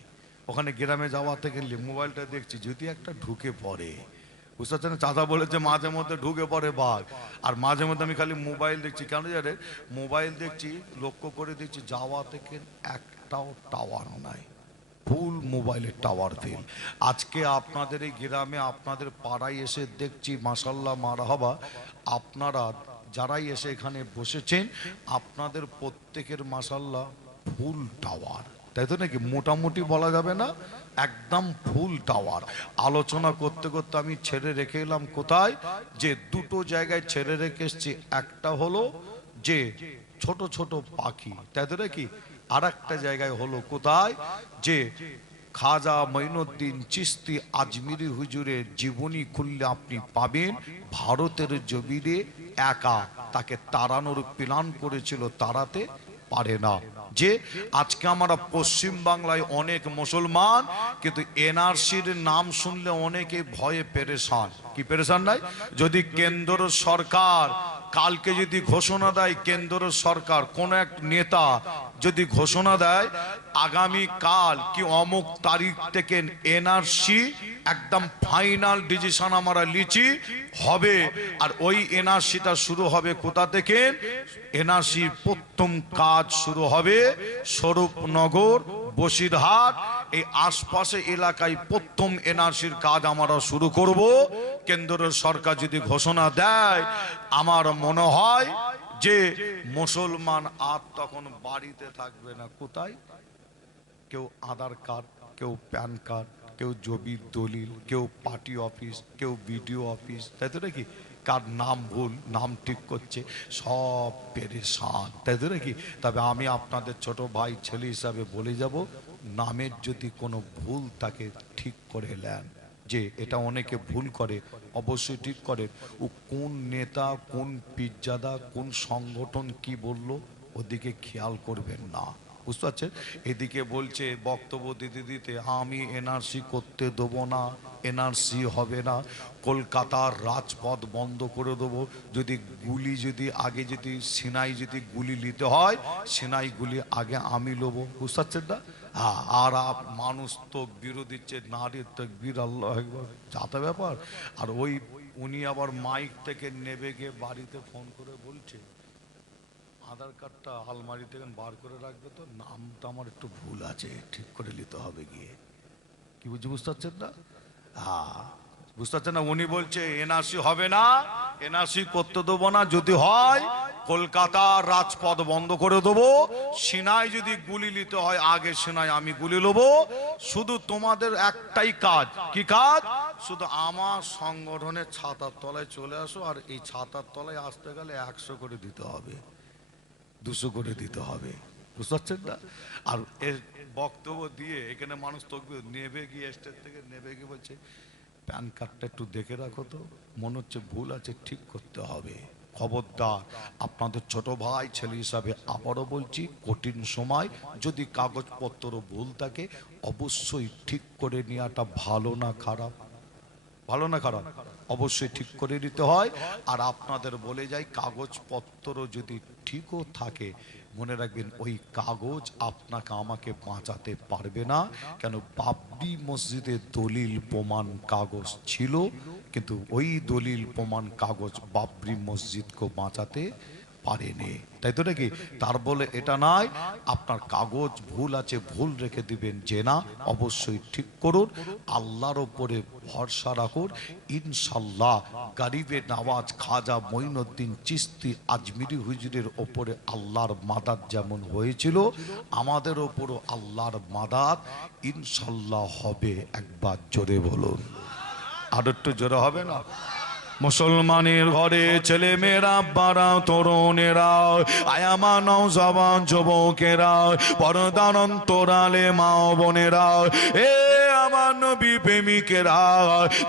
ওখানে গ্রামে যাওয়া থেকে মোবাইলটা দেখছি, যদি একটা ঢুকে পড়ে। বুঝতে পারছেন? চাচা বলেছে মাঝে মধ্যে ঢুকে পড়ে বাঘ, আর মাঝে মধ্যে আমি খালি মোবাইল দেখছি। কেন জানেন? মোবাইল দেখছি, লক্ষ্য করে দেখছি যাওয়া থেকে একটাও টাওয়ার নাই, ফুল মোবাইলের টাওয়ার ফেল। আজকে আপনাদের এই গ্রামে আপনাদের পাড়ায় এসে দেখছি মাশাল্লাহ মারহাবা, আপনারা যারাই এসে এখানে বসেছেন আপনাদের প্রত্যেকের মাশাল্লাহ ফুল টাওয়ার, তাই তো নাকি? মোটামুটি বলা যাবে না, একদম ফুল টাওয়ার। আলোচনা করতে করতে আমি ছেড়ে রেখে এলাম কোথায়, যে দুটো জায়গায় ছেড়ে রেখে এসছি। একটা হলো যে ছোট ছোট পাখি, তাই তো নাকি? আর একটা জায়গায় হলো কোথায়, যে খাজা মঈনুদ্দিন চিশতি আজমিরি হুজুরের জীবনী খুললে আপনি পাবেন ভারতের জমিনে একা তাকে তাড়ানোর প্ল্যান করেছিল, তাড়াতে পারে না। যে আজকে আমরা পশ্চিম বাংলায় অনেক মুসলমান, কিন্তু এনআরসির নাম শুনলে অনেকে ভয়ে পেরেশান। কি পেরেশান নাই? যদি কেন্দ্র সরকার কালকে যদি ঘোষণা দেয়, কেন্দ্র সরকার কোন এক নেতা যদি ঘোষণা দেয় আগামী কাল কি অমুক তারিখ থেকে এনআরসি একদম ফাইনাল ডিসিশন আমরা লিচি হবে, আর ওই এনআরসিটা শুরু হবে কোথা থেকে? এনআরসির প্রথম কাজ শুরু হবে স্বরূপনগর, বসিরহাট, এই আশপাশে এলাকায় প্রথম এনআরসির কাজ আমরা শুরু করব। কেন্দ্র সরকার যদি ঘোষণা দেয়, আমার মনে হয় যে মুসলমান আর তখন বাড়িতে থাকবে না। কোথায়? কেউ আধার কার্ড, কেউ প্যান কার্ড, কেউ জমির দলিল, কেউ পার্টি অফিস, কেউ বিডিও অফিস, তাই তো নাকি? কার নাম ভুল, নাম ঠিক করছে, সব পেরেশান, তাই তো নাকি? তবে আমি আপনাদের ছোট ভাই ছেলে হিসাবে বলে যাব, নামের যদি কোনো ভুল তাকে ঠিক করে নেন। যে এটা অনেকে ভুল করে, অবশ্যই ঠিক করে। ও কোন নেতা, কোন পীরজাদা, কোন সংগঠন কি বলল, ওদিকে খেয়াল করবেন না। বুঝতে পারছেন? এদিকে বলছে বক্তব্য দিতে দিতে আমি এনআরসি করতে দেবো না, এনআরসি হবে না, কলকাতার রাজপথ বন্ধ করে দেবো, যদি গুলি যদি আগে যদি সিনাই যদি গুলি নিতে হয়, সিনাই গুলি আগে আমি নেবো। বুঝতে পারছেন না? হ্যাঁ, আর মানুষ তো বিরোধী নারীর তাকবীর আল্লাহু আকবার, যাতা ব্যাপার। আর ওই উনি আবার মাইক থেকে নেবে গিয়ে বাড়িতে ফোন করে বলছে আধার কার্ডটা আলমারি থেকে বার করে রাখবে তো, নামটা আমার একটু ভুল আছে, ঠিক করে নিতে হবে গিয়ে। কি বুঝতে পারছেন না? হ্যাঁ, বুঝতে পারছেন না? উনি বলছে এনআরসি হবে না, এনআরসি করতে দেবো না, যদি হয় কলকাতার রাজপথ বন্ধ করে দেবো, সিনায় যদি গুলি নিতে হয় আগে সিনায় আমি গুলি নেবো। শুধু তোমাদের একটাই কাজ, কি কাজ? শুধু আমার সংগঠনের ছাতার তলায় চলে আসো, আর এই ছাতার তলায় আসতে গেলে 100 করে দিতে হবে, 200 করে দিতে হবে, বুঝতে পারছেন না? আর এর বক্তব্য দিয়ে এখানে মানুষ তকবে নেবে গিয়ে, স্টেজ থেকে নেবে গিয়ে বলছে প্যান কার্ডটা একটু দেখে রাখো তো, মনে হচ্ছে ভুল আছে, ঠিক করতে হবে। খবরদার, আপনাদের ছোট ভাই ছেলে হিসাবে আবারও বলছি, কঠিন সময় যদি কাগজপত্র ভুল থাকে অবশ্যই ঠিক করে নেওয়াটা ভালো না খারাপ? ভালো না খারাপ? অবশ্যই ঠিক করে নিতে হয়। আর আপনাদের বলে যাই, কাগজপত্র যদি ঠিকও থাকে মনে রাখবেন ওই কাগজ আপনাকে আমাকে বাঁচাতে পারবে না। কেন? বাবরি মসজিদের দলিল প্রমাণ কাগজ ছিল, কিন্তু ওই দলিল প্রমাণ কাগজ বাবরি মসজিদকে বাঁচাতে পারেনি, তাই তো নাকি? তার বলে এটা নয় আপনার কাগজ ভুল আছে, ভুল রেখে দিবেন যে না, অবশ্যই ঠিক করুন, আল্লাহর ওপরে ভরসা রাখুন। ইনশাল্লাহ গরিবে নওয়াজ খাজা মঈনুদ্দিন চিশতি আজমিরি হুজুরের ওপরে আল্লাহর মাদাত যেমন হয়েছিল, আমাদের ওপরও আল্লাহর মাদাত ইনশাল্লাহ হবে। একবার জোরে বলুন, আর একটু জোরে হবে না? মুসলমানের ঘরে ছেলে মেয়েরা, বারা তরুণেরা, আয়ামা নওজওয়ান যুবকেরা, পর্দার অন্তরালে মা বোনেরা, এ আমার নবী প্রেমিকেরা,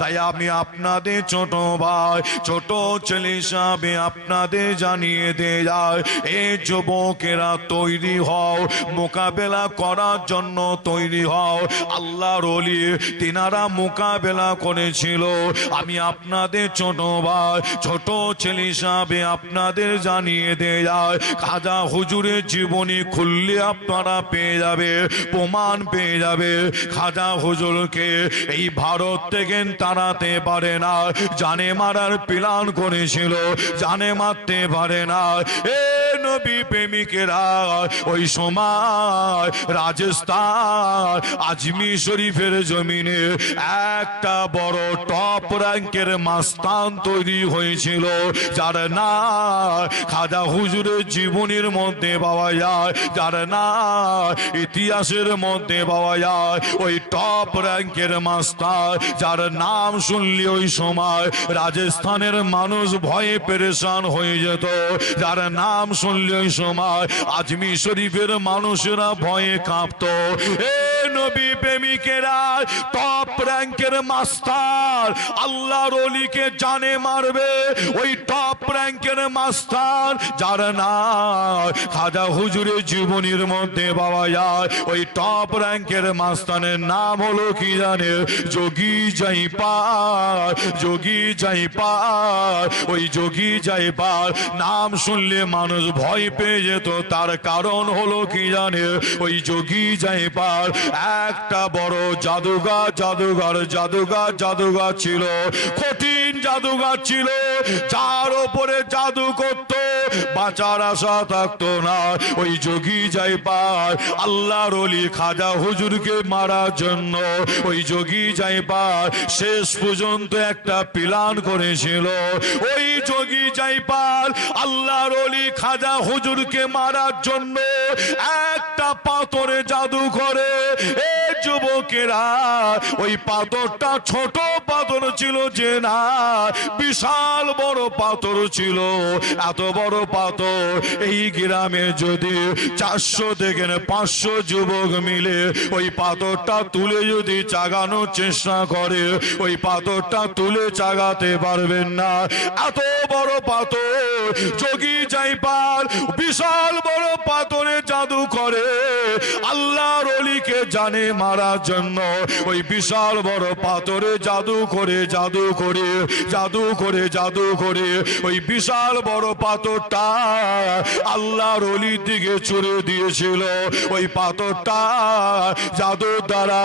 তাই আমি আপনাদের ছোট ভাই, ছোট ছেলে হিসাবে আপনাদের জানিয়ে দিয়ে যায়, এ যুবকেরা তৈরি হও, মোকাবেলা করার জন্য তৈরি হও। আল্লাহর ওলি তিনারা মোকাবেলা করেছিল। আমি আপনাদের ছোট ভাই, ছোট ছেলে হিসাবে আপনাদের জানিয়ে দিয়ে যায়, খাজা হুজুরের জীবনী খুললে আপনারা পেয়ে যাবে, প্রমাণ পেয়ে যাবে। খাজা হুজুরকে এই ভারত থেকে তাড়াতে পারে না, জানে মারার প্ল্যান করেছিল, জানে মারতে পারে না। এ নবী প্রেমিকেরা, ওই সময় রাজস্থান আজমির শরীফের জমিনে একটা বড় টপ র্যাঙ্কের মাস্তান তৈরি হয়েছিল, যার নাম খাজা হুজুরের জীবনীর মধ্যে পাওয়া যায়, যার নাম ইতিহাসের মধ্যে পাওয়া যায়। ওই টপ র্যাঙ্কের মাস্টার, যার নাম শুনলে ওই সময় রাজস্থানের মানুষ ভয়ে পেরেশান হয়ে যেত, যার নাম শুনলে ওই সময় আজমির শরীফের মানুষেরা ভয়ে কাঁপতো। এ নবী প্রেমিকেরা, টপ র্যাঙ্কের মাস্টার আল্লাহর ওলিকে জানে মারবে, ওই টপ র্যাঙ্কের মাস্টার যার নাম খাজা হুজুরের জীবনীর মধ্যে পাওয়া যায়, ওই টপ র্যাঙ্কের মাস্টারের নাম হলো কি জানে? যোগী জয়পাল, যোগী জয়পাল। ওই যোগী জয়পাল নাম শুনলে মানুষ ভয় পেয়ে যেত, তার কারণ হলো কি জানে? ওই যোগী জয়পাল একটা বড় জাদুঘর, জাদুঘর, জাদুঘর, জাদুঘর ছিল, কঠিন জাদুঘর ছিল, যার ওপরে জাদু করত বাঁচার আশা থাকতো না। ওই যোগী জয়পাল আল্লাহর ওলি খাজা হুজুরকে মারার জন্য, ওই যোগী জয়পাল শেষ পর্যন্ত একটা প্ল্যান করেছিল। ওই যোগী জয়পাল আল্লাহর ওলি খাজা হুজুরকে মারার জন্য একটা পাথরে জাদু করে। এ যুবকেরা, ওই পাথরটা ছোট পাথর ছিল যে না, বিশাল বড় পাথর ছিল। এত বড় পাথর এই গ্রামে যদি 400 থেকে 500 যুবক মিলে ওই পাথরটা তুলে যদি চাগানোর চেষ্টা করে, ওই পাথরটা তুলে চাগাতে পারবেন না। এত বড় পাথর যোগী জয়পাল বিশাল বড় পাথরে জাদু করে আল্লাহর ওলিকে জানে মারার জন্য। ওই বিশাল বড় পাথরে জাদু করে, জাদু করে, জাদু করে, জাদু করে ওই বিশাল বড় পাথরটা আল্লাহর ওলির দিকে ছুড়ে দিয়েছিল। ওই পাথরটা জাদুর দ্বারা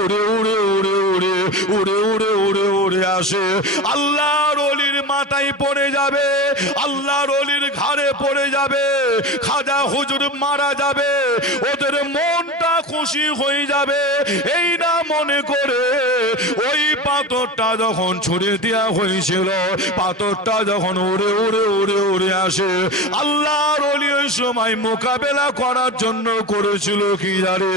উড়ে উড়ে উড়ে উড়ে উড়ে উড়ে উড়ে উড়ে আসে আল্লাহর ওলির মাথায় পড়ে যাবে, আল্লাহর ওলির ঘাড়ে পড়ে যাবে, খাজা হুজুর মারা যাবে। ওদের মনটা খুশি হয়ে যাবে এই না মনে করে ওই পাথরটা যখন ছুড়ে দেওয়া হয়েছিল, পাথরটা যখন উড়ে উড়ে উড়ে উড়ে আসে, আল্লাহর ওলি ওই সময় মোকাবেলা করার জন্য করেছিল কি জানে,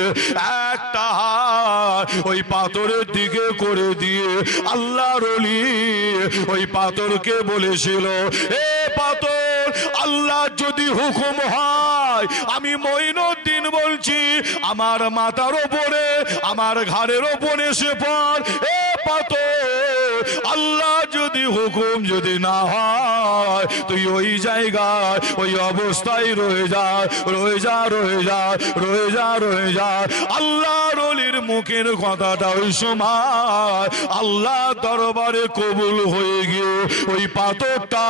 একটা হাত ওই পাথরের দিকে করে দিয়ে আল্লাহর ওলি ওই পাথরকে বলেছিল, এ পাথর, আল্লাহ যদি হুকুম হয় আমি মঈনুদ্দিন বলছি আমার মাথার ওপরে আমার ঘাড়ের ওপরে এসে পড়। এ পাথর, আল্লাহ যদি হুকুম যদি না হয় তুই ওই জায়গায় ওই অবস্থায় রয়ে যা রয়ে যা রয়ে যা রয়ে যা রয়ে যা। আল্লাহর ওলির মুখের কথাটা ওই সময় আল্লাহ দরবারে কবুল হয়ে গিয়ে ওই পাথরটা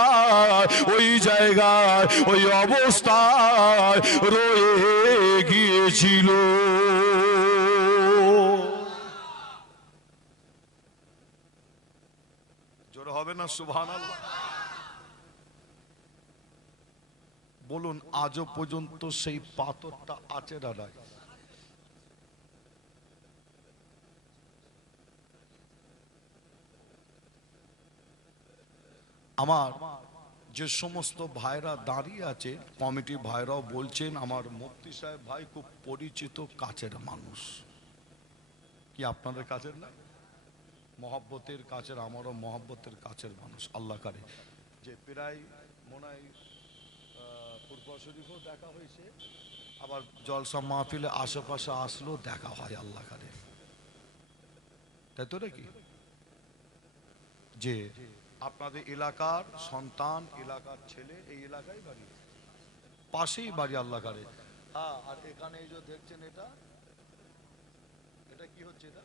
ওই জায়গায় ওই অবস্থায় রয়ে গিয়েছিল। জোরে হবে না সুবহানাল্লাহ? বলুন আজও পর্যন্ত সেই পাথরটা আছে না নাই? আমার যে সমস্ত ভাইরা দাঁড়িয়ে আছে কমিটি ভাইরাও বলছেন আমার মুফতি সাহেব ভাই খুব পরিচিত কাছের মানুষ। কি আপনাদের কাছের না? মহব্বতের কাছের, আমারও মহব্বতের কাছের মানুষ। আল্লাহ করে যে প্রায় মনে হয় ফুরফুরা শরীফও দেখা হয়েছে, আবার জলসা মাহফিলে আশেপাশে আসলেও দেখা হয়। আল্লাহ করে তাই তো নাকি? যে আপনাদের এলাকার সন্তান, এলাকার ছেলে এই এলাকায় বাড়ি, পাশেই বাড়ি। আল্লাহ করে। হ্যাঁ, আর এখানে এই যে দেখছেন এটা এটা কি হচ্ছে? এটা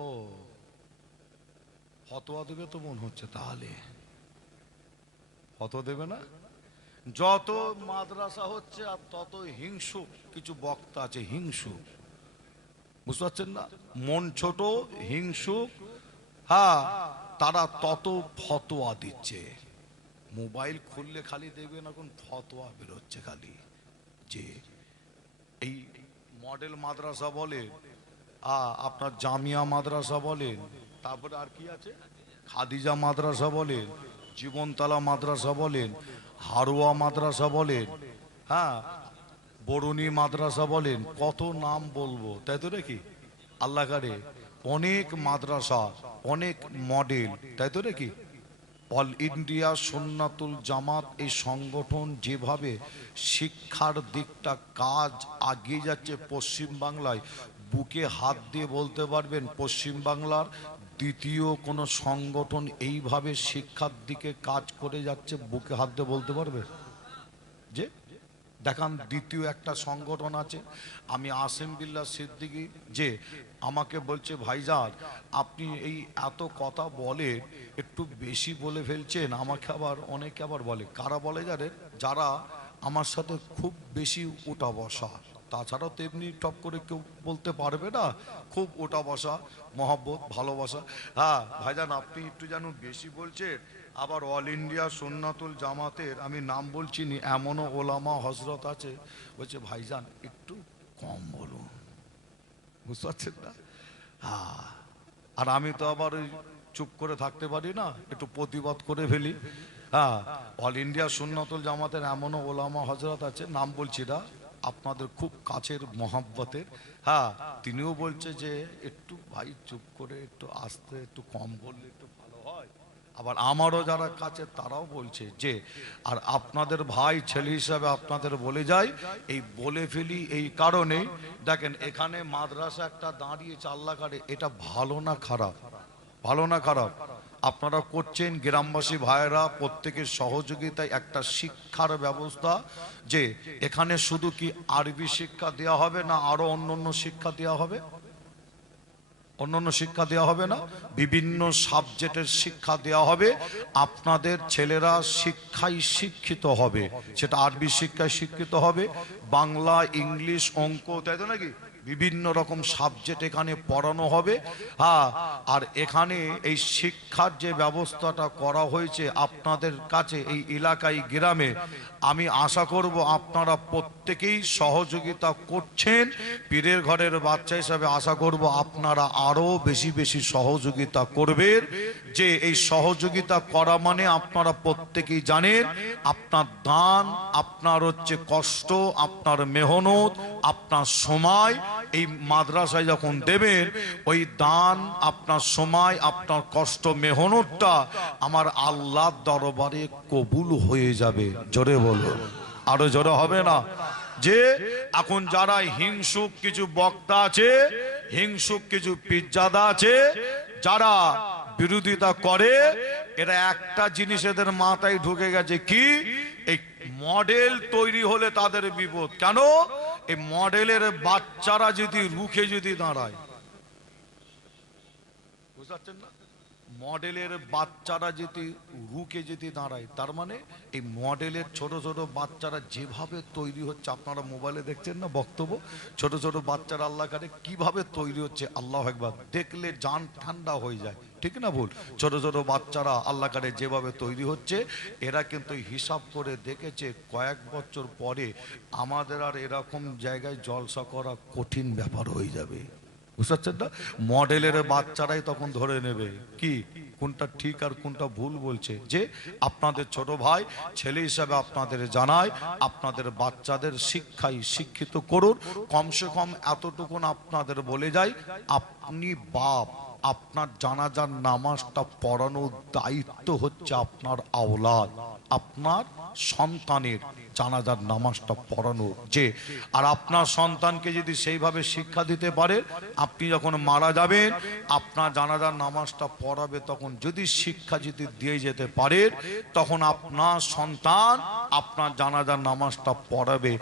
ও ফতোয়া দেবে তো মন হচ্ছে। তাহলে ফতোয়া দেবে না? যত মাদ্রাসা হচ্ছে আর তত হিংসুক কিছু বক্তা আছে, হিংসুক, বুঝতে পারছেন না? মন ছোট, হিংসুক, হ্যাঁ, তারা তত ফতোয়া দিচ্ছে। মোবাইল খুললে খালি দেখবেন এখন ফতোয়া বেরোচ্ছে খালি, যে এই মডেল মাদ্রাসা বলে, আপনার জামিয়া মাদ্রাসা বলেন, তারপরে আর কি আছে, খাদিজা মাদ্রাসা বলেন, জীবনতলা মাদ্রাসা বলেন, হারোয়া মাদ্রাসা বলেন, হ্যাঁ, বরুণী মাদ্রাসা বলেন, কত নাম বলবো, তাই তো নাকি? আল্লাহ কারে অনেক মাদ্রাসা, অনেক মডেল, তাই তো নাকি? অল ইন্ডিয়া সুন্নাতুল জামাত এই সংগঠন যেভাবে শিক্ষার দিকটা কাজ এগিয়ে যাচ্ছে পশ্চিম বাংলায়, বুকে হাত দিয়ে বলতে পারবেন পশ্চিম বাংলার দ্বিতীয় কোনো সংগঠন এইভাবে শিক্ষার দিকে কাজ করে যাচ্ছে? বুকে হাত দিয়ে বলতে পারবে যে দেখান দ্বিতীয় একটা সংগঠন আছে? আমি আসিম বিল্লাহ সিদ্দিকী, যে আমাকে বলছে ভাইজান আপনি এই এত কথা বলে একটু বেশি বলে ফেলছেন। আমাকে আবার অনেকে আবার বলে, কারা বলে জানেন? যারা আমার সাথে খুব বেশি ওঠা বসা, তাছাড়াও তো এমনি টপ করে কেউ বলতে পারবে না, খুব ওঠা বসা, মহব্বত, ভালোবাসা। হ্যাঁ ভাইজান আপনি একটু যেন বেশি বলছেন। আবার অল ইন্ডিয়া সুন্নাতুল জামাতের আমি নাম বলছি নি, এমনও ওলামা হজরত আছে বলছে ভাইজান একটু কম বলুন, বুঝতে পারছেন না? হ্যাঁ, আর আমি তো আবার ওই চুপ করে থাকতে পারি না, একটু প্রতিবাদ করে ফেলি। হ্যাঁ, অল ইন্ডিয়া সুন্নাতুল জামাতের এমনও ওলামা হজরত আছে, নাম বলছি না, আপনাদের খুব কাছের মহাব্বতের। হ্যাঁ, তিনিও বলছে যে একটু ভাই চুপ করে একটু আস্তে একটু কম বললে একটু ভালো হয়। আবার আমারও যারা কাছে তারাও বলছে যে, আর আপনাদের ভাই ছেলে হিসাবে আপনাদের বলে যাই, এই বলে ফেলি এই কারণে, দেখেন এখানে মাদ্রাসা একটা দাঁড়িয়েছে, আল্লাহ কারে এটা ভালো না খারাপ? ভালো না খারাপ? আপনারা করছেন, গ্রামবাসী ভাইয়েরা প্রত্যেকের সহযোগিতায় একটা শিক্ষার ব্যবস্থা, যে এখানে শুধু কি আরবি শিক্ষা দেওয়া হবে না আরো অন্যান্য শিক্ষা দেওয়া হবে? অন্যান্য শিক্ষা দেওয়া হবে না? বিভিন্ন সাবজেক্টের শিক্ষা দেওয়া হবে। আপনাদের ছেলেরা শিক্ষায় শিক্ষিত হবে, সেটা আরবি শিক্ষায় শিক্ষিত হবে, বাংলা, ইংলিশ, অঙ্ক, তাই তো নাকি? বিভিন্ন রকম সাবজেক্ট এখানে পড়ানো হবে। হ্যাঁ, আর এখানে এই শিক্ষার যে ব্যবস্থাটা করা হয়েছে আপনাদের কাছে এই এলাকায় গ্রামে, আমি আশা করব আপনারা প্রত্যেকেই সহযোগিতা করছেন। পীরের ঘরের বাচ্চা হিসাবে আশা করব আপনারা আরো বেশি বেশি সহযোগিতা করবেন। যে এই সহযোগিতা করা মানে আপনারা প্রত্যেকেই জানেন আপনার দান, আপনার হচ্ছে কষ্ট, আপনার মেহনত, আপনার সময় এই মাদ্রাসায় যখন দেবেন, ওই দান, আপনার সময়, আপনার কষ্ট, মেহনতটা আমার আল্লাহর দরবারে কবুল হয়ে যাবে। জোরে বলো, আরো জোরে হবে না? যে এখন যারা হিংসুক কিছু বক্তা আছে, হিংসুক কিছু পীরজাদা আছে, যারা বিরোধিতা করে, এরা একটা জিনিস এদের মাথায় ঢুকে গেছে, কি এই মডেল তৈরি হলে তাদের বিপদ। কেন? এই মডেলের বাচ্চারা যদি রুখে যদি দাঁড়ায়, বুঝতে পারছেন না? মডেলের বাচ্চারা যদি রুকে যদি দাঁড়ায়, তার মানে এই মডেলের ছোট ছোট বাচ্চারা যেভাবে তৈরি হচ্ছে, আপনারা মোবাইলে দেখছেন না বক্তব্য, ছোট ছোট বাচ্চারা আল্লাহ কারে কিভাবে তৈরি হচ্ছে, আল্লাহ একবার দেখলে জান ঠান্ডা হয়ে যায়। ঠিক না ভুল? ছোট ছোট বাচ্চারা আল্লাহ কারে যেভাবে তৈরি হচ্ছে, এরা কিন্তু হিসাব করে দেখেছে কয়েক বছর পরে আমাদের আর এরকম জায়গায় জলসা করা কঠিন ব্যাপার হয়ে যাবে। বুঝতে পারছেন না? মডেলের বাচ্চারাই তখন ধরে নেবে কি কোনটা ঠিক আর কোনটা ভুল বলছে। যে আপনাদের ছোট ভাই ছেলে হিসাবে আপনাদের জানায়, আপনাদের বাচ্চাদের শিক্ষায় শিক্ষিত করুন। কমসে কম এতটুকুন আপনাদের বলে যাই, আপনি বাপ, আপনার জানাজার নামাজটা পড়ানোর দায়িত্ব হচ্ছে আপনার আওলাদ, আপনার সন্তানের জানাজার নামাজটা পড়ানো। যে আর আপনার সন্তানকে যদি সেইভাবে শিক্ষা দিতে পারে, আপনি যখন মারা যাবেন আপনার জানাজার নামাজটা পড়াবে, তখন যদি শিক্ষা যদি দিয়ে যেতে পারে, তখন আপনার সন্তান আপনার জানাজার নামাজটা পড়াবে।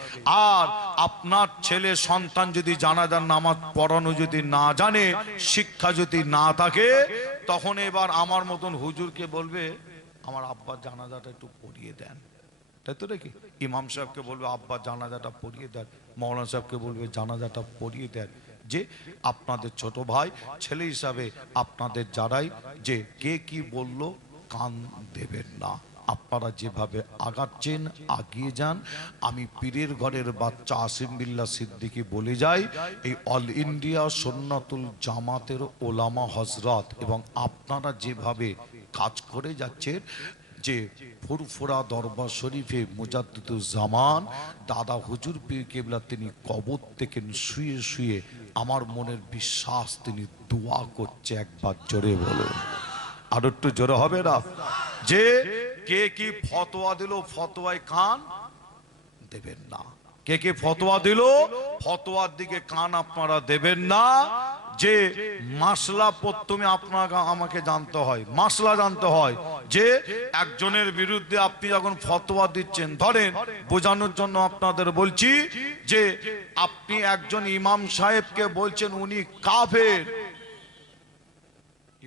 আর আপনার ছেলে সন্তান যদি জানাজার নামাজ পড়ানো যদি না জানে, শিক্ষা যদি না থাকে, তখন এবার আমার মতন হুজুরকে বলবে আমার আব্বার জানাজাটা একটু পড়িয়ে দেন, তাই তো নাকি? ইমাম সাহেবকে বলবে আব্বা জানাজাটা পড়িয়ে দেন, মৌলানা সাহেবকে বলবে জানাজাটা পড়িয়ে দেন। যে আপনাদের ছোট ভাই ছেলে হিসাবে আপনাদের যারাই, যে কে কি বলল কান দেবেন না। আপনারা যেভাবে আগাচ্ছেন আগিয়ে যান। আমি পীরের ঘরের বাচ্চা আসিম বিল্লাহ সিদ্দিকী বলে যাই, এই অল ইন্ডিয়া সুন্নাতুল জামাতের ওলামা হজরত এবং আপনারা যেভাবে কাজ করে যাচ্ছেন, যে ফুরফুরা দরবার শরীফে মুজাদ্দিদুজ্জামান দাদা হুজুর পীর কেবলা তিনি কবর থেকে শুয়ে শুয়ে, আমার মনের বিশ্বাস তিনি দোয়া করছে। একবার জোরে বলুন, আর একটু জোরে হবে না? যে কে কি ফতোয়া দিল, ফতোয়ায় কান দেবেন না। কে কে ফতোয়া দিল, ফতোয়ার দিকে কান আপনারা দেবেন না। যে মাসলা প্রথমে আপনাকে আমাকে জানতে হয়, মাসলা জানতে হয়। যে একজনের বিরুদ্ধে আপনি যখন ফতোয়া দিচ্ছেন, ধরেন বোঝানোর জন্য আপনাদের বলছি, যে আপনি একজন ইমাম সাহেবকে বলছেন উনি কাফের,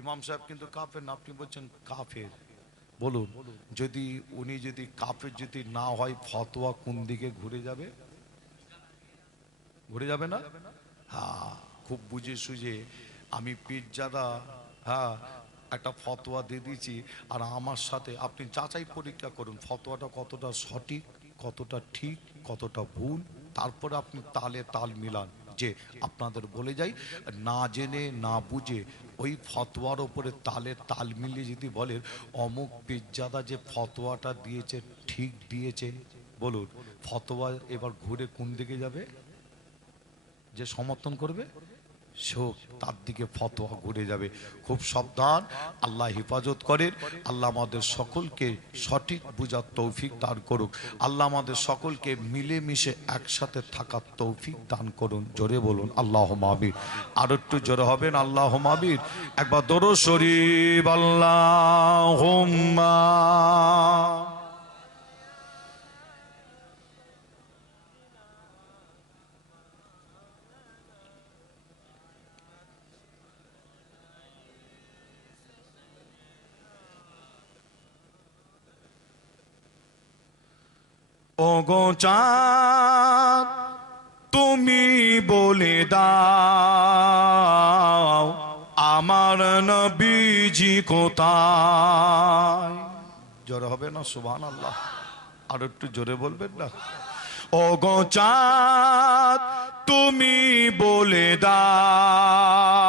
ইমাম সাহেব কিন্তু কাফের না, আপনি বলছেন কাফের। বলুন, যদি উনি যদি কাফের যদি না হয়, ফতোয়া কোন দিকে ঘুরে যাবে? ঘুরে যাবে না? হ্যাঁ, খুব বুঝে সুঝে আমি পীরজাদা, হ্যাঁ, একটা ফতোয়া দিয়ে দিয়েছি, আর আমার সাথে আপনি যাচাই পরীক্ষা করুন ফতোয়াটা কতটা সঠিক, কতটা ঠিক, কতটা ভুল, তারপরে আপনি তালে তাল মিলান। যে আপনাদের বলে যাই, না জেনে না বুঝে ওই ফতোয়ার ওপরে তালে তাল মিলিয়ে যদি বলেন অমুক পীরজাদা যে ফতোয়াটা দিয়েছে ঠিক দিয়েছে, বলুন ফতোয়া এবার ঘুরে কোন দিকে যাবে? যে সমর্থন করবে সেও তার দিকে ফতোয়া ঘুরে যাবে। খুব সাবধান, আল্লাহ হেফাজত করেন। আল্লাহ আমাদের সকলকে সঠিক বুঝার তৌফিক দান করুক। আল্লাহ আমাদের সকলকে মিলেমিশে একসাথে থাকার তৌফিক দান করুন। জোরে বলুন আল্লাহুম্মা আমিন। আর একটু জোরে হবেন আল্লাহুম্মা আমিন। একবার দরুদ শরীফ আল্লাহুম্মা। ও গো চাঁদ তুমি বলে দাও আমার নবীজি কোথায়। জোরে হবে না সুবহানাল্লাহ? আর একটু জোরে বলবেন না? ও গো চাঁদ তুমি বলে দাও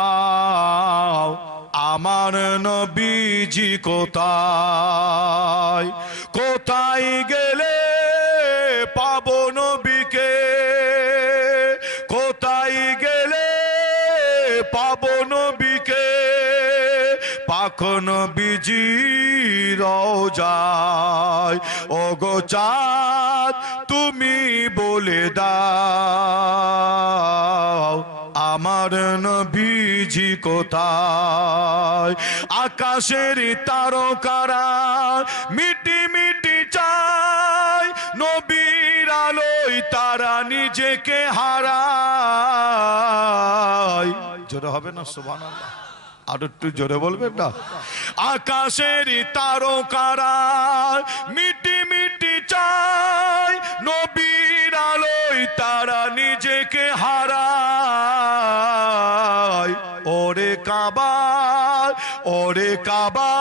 আমার নবীজি কোথায়। কোথায় গেলে পাবো নবীকে, কোথায় গেলে পাবো নবীকে, পাক নবীজি রওজায়। ও গো চাঁদ তুমি বলে দাও আমার নবীজি কোথায়। আকাশের তারকারা মিটি মিটি চায়, নবীর আলোয় তারা নিজেকে হারায়। জোরে হবে না সুবহানাল্লাহ? আর একটু জোরে বলবেন না? আকাশের তারকারা মিটি মিটি চায়, নবীর আলোয় তারা নিজেকে হারায়। ওরে কাবা, ওরে কাবা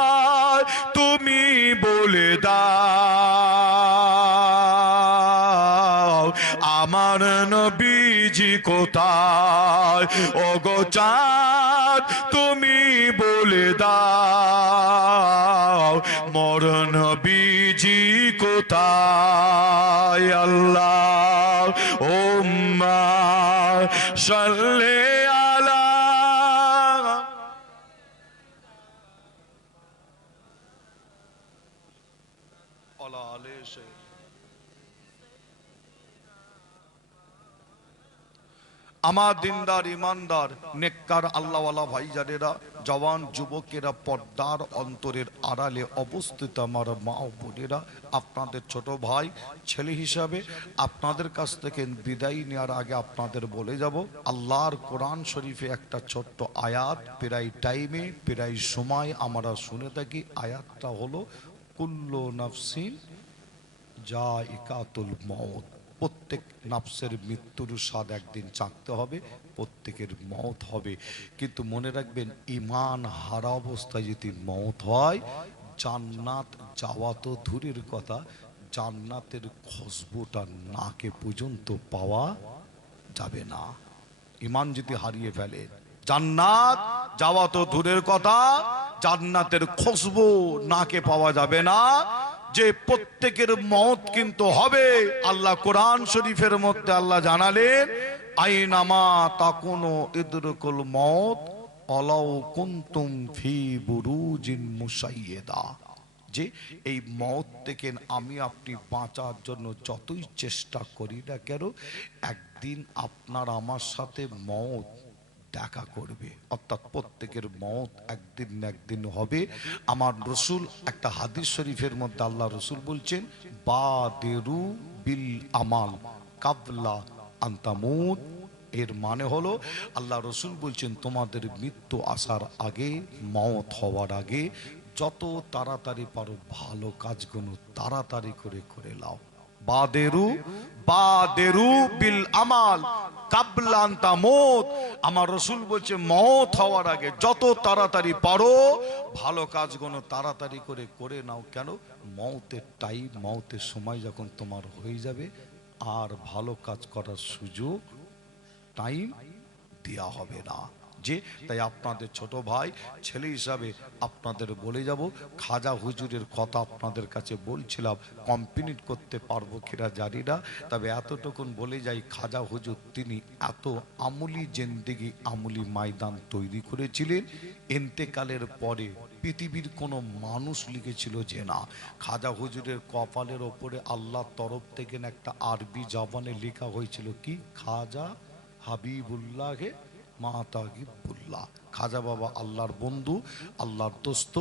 তুমি বলে দাও আমার নবীজি কোথায়। ওগো চাঁদ তুমি বলে দাও মোর নবীজি কোথায়। আল্লাহ উম্মা সাল্লি আলা আমার দিনদার ইমানদার নেককার আল্লাহওয়ালা ভাইজানেরা, জওয়ান যুবকেরা, পর্দার অন্তরের আড়ালে অবস্থিত আমার মা ও বোনেরা, আপনাদের ছোট ভাই ছেলে হিসাবে আপনাদের কাছ থেকে বিদায় নেওয়ার আগে আপনাদের বলে যাব, আল্লাহর কোরআন শরীফে একটা ছোট্ট আয়াত প্রায় টাইমে প্রায় সময় আমরা শুনে থাকি। আয়াতটা হলো কুল্লু নাফসিন যায়িকাতুল মউত। প্রত্যেক নাফসের মৃত্যুর স্বাদ একদিন চাখতে হবে, প্রত্যেকের মওত হবে। কিন্তু মনে রাখবেন, ঈমান হারা অবস্থায় যদি মওত হয়, জান্নাত যাওয়া তো দূরের কথা, জান্নাতের খুশবুটা নাকে পর্যন্ত পাওয়া যাবে না। ঈমান যদি হারিয়ে ফেলে, জান্নাত যাওয়া তো দূরের কথা, জান্নাতের খুশবু নাকে পাওয়া যাবে না। যে প্রত্যেকের মওত কিন্তু হবে। আল্লাহ কোরআন শরীফের মধ্যে আল্লাহ জানালেন, আইনামা তাকুনু ইদরকুল মওত ওয়ালাউ কুনতুম ফি বুরুজিন মুশাইয়্যিদা। যে এই মওত থেকে আমি আপনি বাঁচার জন্য যতই চেষ্টা করি না কেন, একদিন আপনার আমার সাথে মওত দেখা করবে। অর্থাৎ প্রত্যেকের মওত একদিন না একদিন হবে। আমার রসুল একটা হাদিস শরীফের মধ্যে আল্লাহ রসুল বলছেন, বাদিরু বিল আমাল কাবলা আন তামুত। এর মানে হলো আল্লাহ রসুল বলছেন, তোমাদের মৃত্যু আসার আগে, মওত হওয়ার আগে যত তাড়াতাড়ি পারো ভালো কাজগুলো তাড়াতাড়ি করে করে লাও। বাদেরু বাদেরু বিল আমাল কাবলা আন তামুত। আমার রসুল বলছে, মওত হওয়ার আগে যত তাড়াতাড়ি পারো ভালো কাজগুলো তাড়াতাড়ি করে করে নাও। কেন? মওতের টাইম, মওতের সময় যখন তোমার হয়ে যাবে, আর ভালো কাজ করার সুযোগ টাইম দেয়া হবে না। যে তাই আপনাদের ছোট ভাই ছেলে হিসাবে আপনাদের বলে যাব, খাজা হুজুরের কথা আপনাদের কাছে বলছিলাম, কমপ্লিট করতে পারবো কিনা জানি না, তবে এতটুকুন বলে যাই, খাজা হুজুর তিনি এত আমলি জিন্দেগি, আমলি ময়দান তৈরি করেছিলেন, ইন্তেকালের পরে পৃথিবীর কোনো মানুষ লিখেছিল যে না, খাজা হুজুরের কপালের ওপরে আল্লাহর তরফ থেকে একটা আরবি জবানে লেখা হয়েছিল কি, খাজা হাবিবুল্লাহে মাতাগিবুল্লাহ। খাজা বাবা আল্লাহর বন্ধু, আল্লাহর দোস্ত,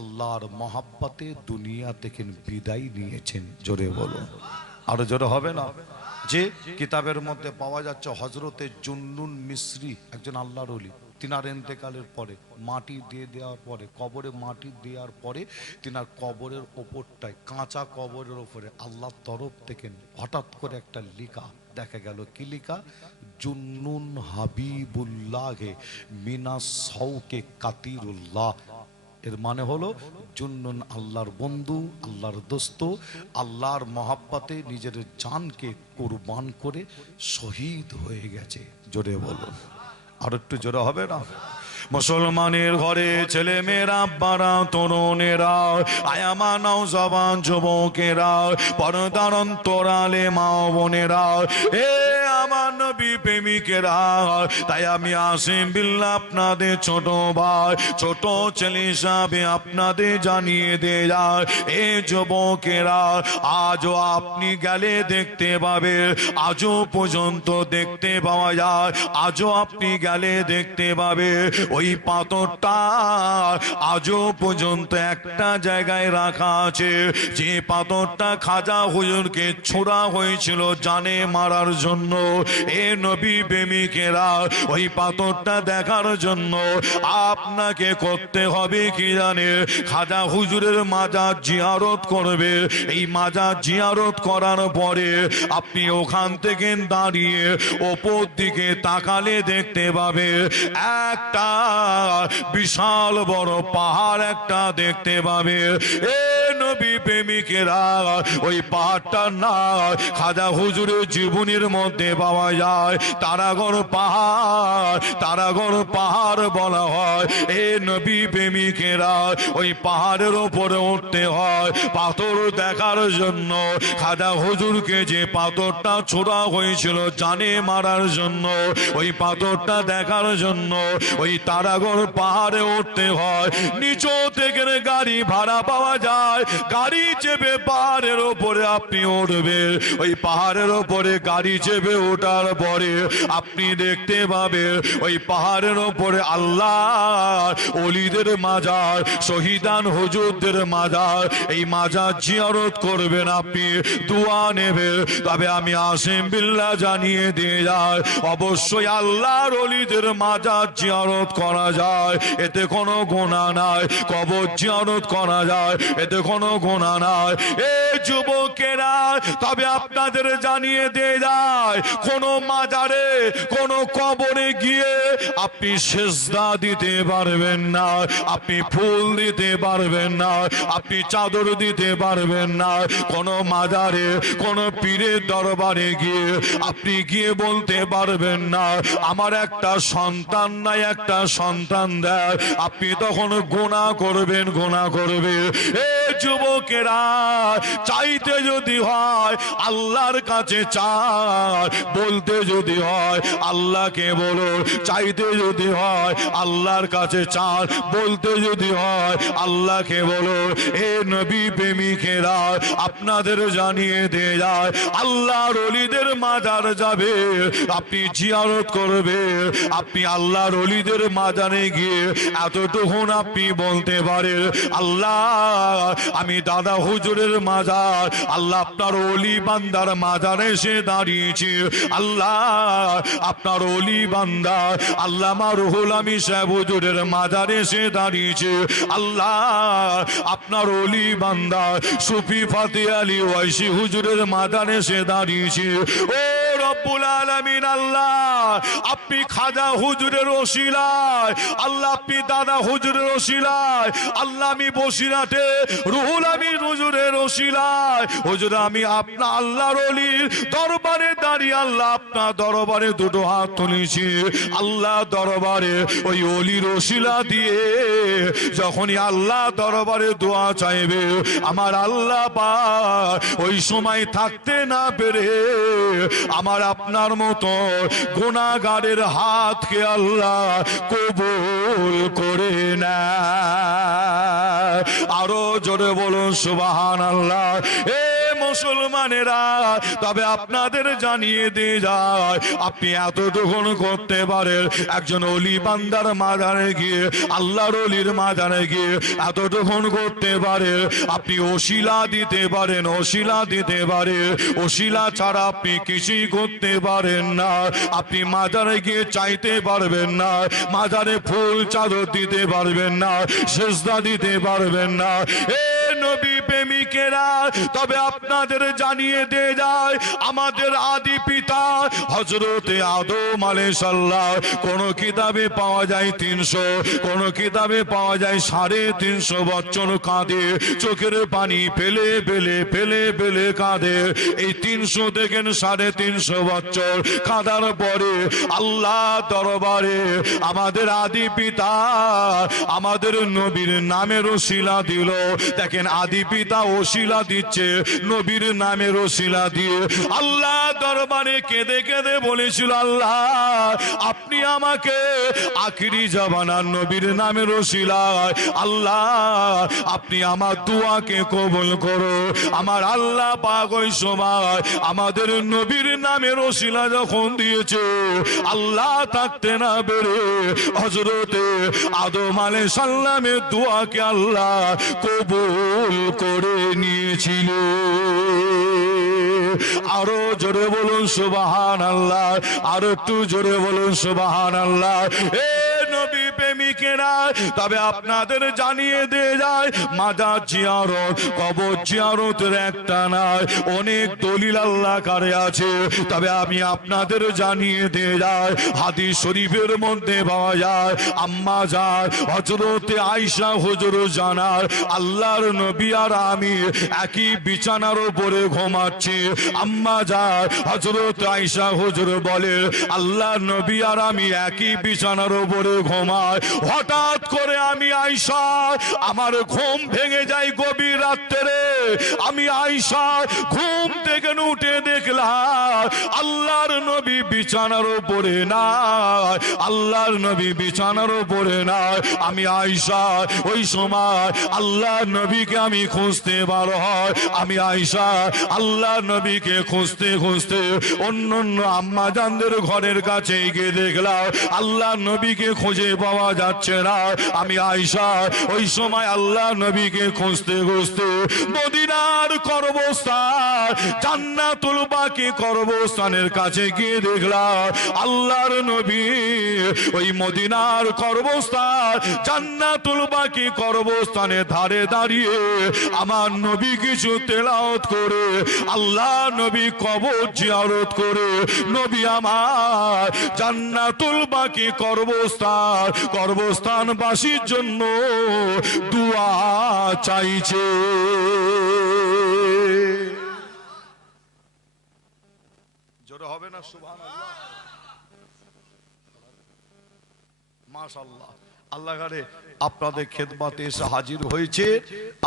আল্লাহর মহাব্বতে দুনিয়া থেকে বিদায় নিয়েছেন। জোরে বলো, আরো জোরে হবে না? যে কিতাবের মধ্যে পাওয়া যাচ্ছে, হজরতে জুন্নুন মিসরি একজন আল্লাহর ওলি, তিনার ইন্তেকালের পরে মাটি দিয়ে দেওয়ার পরে, কবরে মাটি দেওয়ার পরে তিনার কবরের ওপরটায়, কাঁচা কবরের ওপরে আল্লাহর তরফ থেকে হঠাৎ করে একটা লিখা দেখা গেল। কি লিখা? জুন্নুন হাবিবুল্লাহে মিনা সৌকে কাতিরুল্লাহ। এর মানে হলো জুন্নুন আল্লাহর বন্ধু, আল্লাহর দোস্ত, আল্লাহর মহাব্বতে নিজের জানকে কুরবান করে শহীদ হয়ে গেছে। জোরে বলো, আর একটু জোরে হবে না? মুসলমানের ঘরে ছেলে মেয়েরা, আব্বারা, তরুণেরা, আয়ামা নওজওয়ান যুবকেরা, পর্দার অন্তরালে মা বোনেরা, এ আমার নবী প্রেমিকেরা, তাই আমি আসিম বিল্লাহ আপনাদের ছোট ভাই, ছোট ছেলে হিসাবে আপনাদের জানিয়ে দেয়, এ যুবকেরা, আজও আপনি গেলে দেখতে পাবে, আজও পর্যন্ত দেখতে পাওয়া যায়, আজও আপনি গেলে দেখতে পাবে ওই পাথরটা আজও পর্যন্ত একটা জায়গায় রাখা আছে, যে পাথরটা খাজা হুজুরকে ছোড়া হয়েছিল জানে মারার জন্য। এ নবী প্রেমিকেরা, ওই পাথরটা দেখার জন্য আপনাকে করতে হবে কি জানে? খাজা হুজুরের মাজার জিয়ারত করবে। এই মাজার জিয়ারত করার পরে আপনি ওখান থেকে দাঁড়িয়ে ওপর দিকে তাকালে দেখতে পাবে একটা বিশাল বড় পাহাড় একটা দেখতে পাবে। এ নবী প্রেমিকেরা, ওই পাহাড়টার নাম খাজা হুজুরের জীবনীর মধ্যে পাওয়া যায় তারাগড় পাহাড়। তারাগড় পাহাড় বলা হয়। এ নবী প্রেমিকেরা, ওই পাহাড়ের ওপরে উঠতে হয় পাথর দেখার জন্য। খাজা হুজুরকে যে পাথরটা ছোড়া হয়েছিল জানে মারার জন্য, ওই পাথরটা দেখার জন্য ওই তারাগড় পাহাড়ে উঠতে হয়। নিচু থেকে গাড়ি ভাড়া পাওয়া যায়, গাড়ি চেপে পাহাড়ের ওপরে আপনি উঠবেন। ওই পাহাড়ের ওপরে গাড়ি চেপে ওঠার পরে আপনি দেখতে পাবেন ওই পাহাড়ের ওপরে আল্লাহ ওলিদের মাজার, শহীদান হুজুরদের মাজার। এই মাজার জিয়ারত করবেন, আপনি দোয়া নেবেন। তবে আমি আসিম বিল্লাহ জানিয়ে দিয়ে যায়, অবশ্যই আল্লাহর ওলিদের মাজার জিয়ারত করা যায়, এতে কোনো গুনাহ নাই। কবর জিয়ারত করা যায়, এতে কোনো গুনাহ নাই। এ যুবকেরা, তবে আপনাদের জানিয়ে দিয়ে যায়, কোন মাজারে কোন কবরে গিয়ে আপনি সেজদা দিতে পারবেন না, আপনি ফুল দিতে পারবেন না, আপনি চাদর দিতে পারবেন না। কোন মাজারে কোন পীরের দরবারে গিয়ে আপনি গিয়ে বলতে পারবেন না আমার একটা সন্তান নাই, একটা সন্তান দেয়। আপনি তখন গুনাহ করবেন, গুনাহ করবে। এ যুবকেরা, চাইতে যদি হয় আল্লাহর কাছে চান, বলতে যদি হয় আল্লাহকে বলো, চাইতে যদি হয় আল্লাহর কাছে চান, বলতে যদি হয় আল্লাহকে বলো। এ নবী প্রেমিকেরা, আপনাদের জানিয়ে দিয়ে যায়, আল্লাহর ওলিদের মাজার যাবে, আপনি জিয়ারত করবে, আপনি আল্লাহর ওলিদের মাজারে গিয়ে এতটুকুন আপনি বলতে পারেন, আল্লাহ আমি দাদা হুজুরের মাজার, আল্লাহ আপনার ওলি বান্দার মাজারে এসে দাঁড়িয়েছি, আল্লাহ আপনার ওলি বান্দা আল্লামা রুহুল আমিন সাহেব হুজুরের মাজারে এসে দাঁড়িয়েছে, আল্লাহ আপনার ওলি বান্দা সুফি ফাতে আলী ওয়াইসি হুজুরের মাজারে এসে দাঁড়িয়েছে। ও রব্বুল আলামিন, আল্লাহ আপনি খাজা হুজুরের ওসিলায়, আল্লাহ আপনি দাদা হুজুরের ওসিলায়, আল্লাহ আমি বসিরাতে রুহুল আমিন হুজুরের ওসিলায়, হুজুর আমি আপনার আল্লাহর ওলির দরবারে দাঁড়িয়ে, আল্লাহ আপনার দরবারে দুটো হাত তুলেছি, আল্লাহ দরবারে ওই ওলির ওসিলা দিয়ে যখনই আল্লাহ দরবারে দোয়া চাইবে, আমার আল্লাহ পাক ওই সময় থাকতে না পেরে আমার আপনার মতো গুনাহগারের হাতকে আল্লাহ কবুল করে না। আরো জোরে বলুন সুবহানাল্লাহ। এ মুসলমানেরা, তবে আপনাদের জানিয়ে দিয়ে যায়, আপনি এতটুকু করতে পারেন, একজন অলি বান্দার মাজারে গিয়ে, আল্লাহর অলির মাজারে গিয়ে এতটুকু করতে পারেন, আপনি ওসিলা দিতে পারেন, ওসিলা দিতে পারেন। ওসিলা ছাড়া আপনি কিছুই করতে পারেন না। আপনি মাজারে গিয়ে চাইতে পারবেন না, মাজারে ফুল চাদর দিতে পারবেন না, সেজদা দিতে পারবেন না। নবী প্রেমিকেরা, তবে আপনাদের জানিয়ে দিয়ে যায়, আমাদের আদি পিতা হযরতে আদম আলাইহিস সালাম, কোন কিতাবে পাওয়া যায় 300, কোন কিতাবে পাওয়া যায় 350 বছর কাঁদে, চোখের পানি ফেলে ফেলে ফেলে ফেলে কাঁদে। এই 300 থেকে 350 বছর কাঁদার পরে আল্লাহ দরবারে আমাদের আদি পিতা আমাদের নবীর নামের ওসিলা দিল। দেখেন, আদি পিতা ওসিলা দিচ্ছে, নবীর নামের ওসিলা দিয়ে আল্লাহ দরবারে কেঁদে কেঁদে বলেছিল, আল্লাহ আপনি আমাকে আখিরি জামানার নবীর নামের ওসিলায়, আল্লাহ আপনি আমার দোয়াকে কবুল করো। আমার আল্লাহ পাক ওই সময় আমাদের নবীর নামের ওসিলা যখন দিয়েছে, আল্লাহ থাকতে না বেরে হযরতে আদম আলাইহিস সালামের দোয়াকে আল্লাহ কবুল করে নিয়েছিল। আরো জোরে বলুন সুবহানাল্লাহ, আরো একটু জোরে বলুন সুবহানাল্লাহ। নবী প্রেমিকেরা, তবে আপনাদের জানিয়ে দিয়ে যায়, মাজার জিয়ারত, কবর জিয়ারতের একটা নয়, অনেক দলিল আল্লাহ কারে আছে। তবে আমি আপনাদের জানিয়ে দিয়ে যাই, হাদিস শরীফের মধ্যে পাওয়া যায়, আম্মা জান হযরতে আয়েশা হুজুর জানার, আল্লাহর নবী আর আমি একই বিছানার উপরে ঘুমাচ্ছি। আম্মা জান হযরত আয়েশা হুজুর বলে, আল্লাহর নবী আর আমি একই বিছানার উপরে ঘুমাই। হঠাৎ করে আমি আয়েশা, আমার ঘুম ভেঙে যায় গভীর রাত্রে। আমি আয়েশা ঘুম থেকে উঠে দেখলাম আল্লাহর নবী বিছানার উপরে নাই, আল্লাহর নবী বিছানার উপরে নাই। আমি আয়েশা ওই সময় আল্লাহর নবীকে আমি খুঁজতে বার হয়। আমি আয়েশা আল্লাহর নবীকে খুঁজতে খুঁজতে অন্য অন্য আম্মা জানদের ঘরের কাছে গিয়ে দেখলাম আল্লাহর নবীকে খুঁজে পাওয়া যাচ্ছে না। আমি আয়েশা ওই সময় আল্লাহ নবীকে খুঁজতে খুঁজতে মদিনার কবরস্থান জান্নাতুল বাকি কবরস্থানের কাছে গিয়ে দেখলাম আল্লাহর নবী ওই মদিনার কবরস্থান জান্নাতুল বাকি কবরস্থানের ধারে দাঁড়িয়ে আমার নবী কিছু তেলাওয়াত করে, আল্লাহ নবী কবর জিয়ারত করে, নবী আমার জান্নাতুল বাকি কবরস্থানবাসীর জন্য দুয়া চাইছে। জোরে হবে না সুবহানাল্লাহ, মাশাআল্লাহ। আল্লাহ ঘরে আপনাদের খেদমতে এসে হাজির হয়েছে।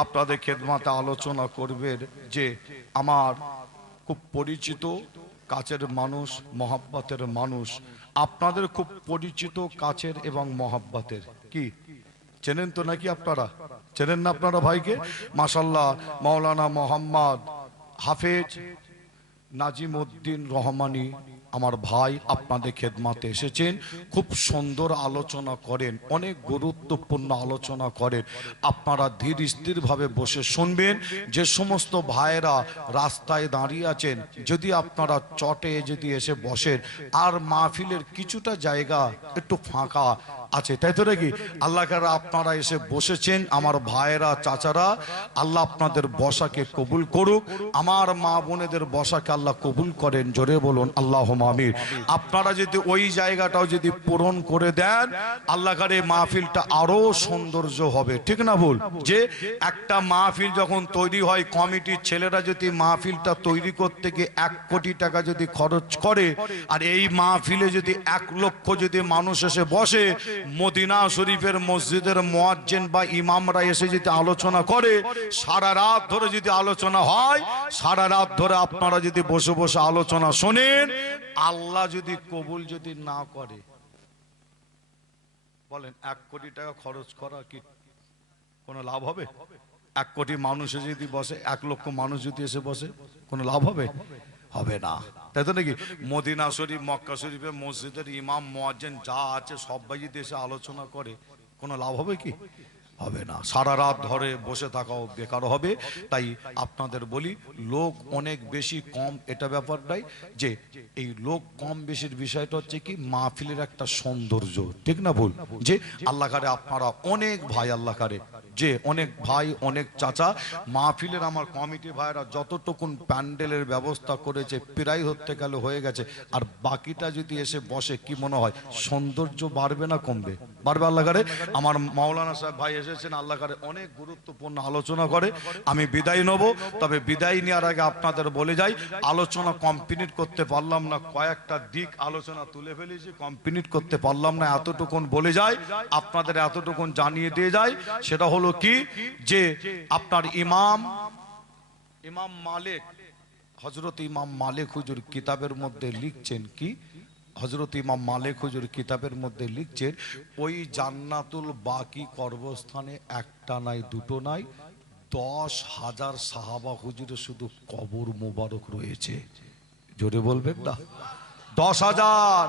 আপনাদের খেদমতে আলোচনা করবেন যে আমার খুব পরিচিত কাছের মানুষ, মহব্বতের মানুষ, আপনাদের খুব পরিচিত কাছের এবং মহব্বতের। কি চেনেন তো নাকি আপনারা? চেনেন না আপনারা ভাইকে? মাশাআল্লাহ, মাওলানা মোহাম্মদ হাফেজ নাজিম উদ্দিন রহমানি আমার ভাই আপনাদের খেদমতে এসেছেন। খুব সুন্দর আলোচনা করেন, অনেক গুরুত্বপূর্ণ আলোচনা করেন। আপনারা ধীর স্থিরভাবে বসে শুনবেন। যে সমস্ত ভাইয়েরা রাস্তায় দাঁড়িয়ে আছেন, যদি আপনারা চটে যদি এসে বসেন, আর মাহফিলের কিছুটা জায়গা একটু ফাঁকা আছে, তাই তো নাকি? আল্লাহ কারা আপনারা এসে বসেছেন, আমার ভাইয়েরা চাচারা, আল্লাহ আপনাদের বসাকে কবুল করুক। আমার মা বোনেদের বসাকে আল্লাহ কবুল করেন। জোরে বলুন আল্লাহুম্মা আমিন। আপনারা যদি ওই জায়গাটাও যদি পূরণ করে দেন, আল্লাহ কারে মাহফিলটা আরো সৌন্দর্য হবে, ঠিক না ভুল? যে একটা মাহফিল যখন তৈরি হয়, কমিটির ছেলেরা যদি মাহফিলটা তৈরি করতে গিয়ে 1 কোটি টাকা যদি খরচ করে, আর এই মাহফিলে যদি 1 লক্ষ যদি মানুষ এসে বসে, মদিনা শরীফের মসজিদের মুয়াজ্জিন বা ইমামরা এসে যদি আলোচনা করে, সারা রাত ধরে যদি আলোচনা হয়, সারা রাত ধরে আপনারা যদি বসে বসে আলোচনা শোনেন, আল্লাহ যদি কবুল যদি না করে, বলেন 1 কোটি টাকা খরচ করা কি কোনো লাভ হবে? 1 কোটি মানুষ যদি বসে, 1 লক্ষ মানুষ যদি এসে বসে, কোনো লাভ হবে? হবে না, তাই তো নাকি? মদিনা শরীফ, মক্কা শরীফে মসজিদের ইমাম মুয়াজ্জিন যা আছে সবাই যদি এসে আলোচনা করে, কোনো লাভ হবে কি? হবে না। সারা রাত ধরে বসে থাকাও বেকার হবে। তাই আপনাদের বলি, লোক অনেক বেশি কম এটা ব্যাপার নাই, যে এই লোক কম বেশির বিষয়টা হচ্ছে কি, মাহফিলের একটা সৌন্দর্য, ঠিক না ভুল? যে আল্লাহ কারে আপনারা অনেক ভাই, আল্লাহ কারে যে অনেক ভাই, অনেক চাচা, মাহফিলের আমার কমিটি ভাইরা যতটুকুন প্যান্ডেলের ব্যবস্থা করেছে প্রায় ধরতে গেলে হয়ে গেছে। আর বাকিটা যদি এসে বসে, কি মনে হয় সৌন্দর্য বাড়বে না কমবে? বাড়বে। আল্লাহ কারে আমার মাওলানা সাহেব ভাই এসেছেন, আল্লাহ কারে অনেক গুরুত্বপূর্ণ আলোচনা করে। আমি বিদায় নেব, তবে বিদায় নেওয়ার আগে আপনাদের বলে যাই, আলোচনা কমপ্লিট করতে পারলাম না, কয়েকটা দিক আলোচনা তুলে ফেলেছি, কমপ্লিট করতে পারলাম না, এতটুকুন বলে যাই, আপনাদের এতটুকুন জানিয়ে দিয়ে যায়। সেটা হলো কি, যে আপনার ইমাম মালিক, হযরত ইমাম মালিক হুজুর কিতাবের মধ্যে লিখছেন কি, হযরত ইমাম মালিক হুজুর কিতাবের মধ্যে লিখছেন, ওই জান্নাতুল বাকি কর্মস্থানে একটা নাই, দুটো নাই, 10,000 সাহাবা হুজুরের শুধু কবর মোবারক রয়েছে। জোরে বলবেন না? 10,000।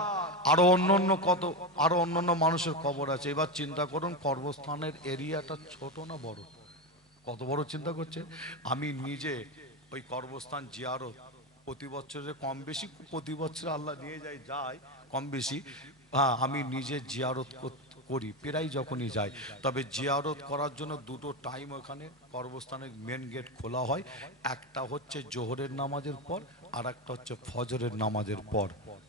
আরো অন্যান্য কত, আরো অন্যান্য মানুষের কবর আছে। এবার চিন্তা করুন, কর্মস্থানের এরিয়াটা ছোট না বড়? কত বড় চিন্তা করছে। আমি নিজে ওই কর্মস্থান জিয়ারত প্রতি বছরে কম বেশি, প্রতি বছর আল্লাহ নিয়ে যায় কম বেশি। হ্যাঁ, আমি নিজে জিয়ারত করি প্রায় যখনই যাই। তবে জিয়ারত করার জন্য দুটো টাইম ওখানে কর্মস্থানের মেন গেট খোলা হয়। একটা হচ্ছে জোহরের নামাজের পর, আর একটা হচ্ছে ফজরের নামাজের পর।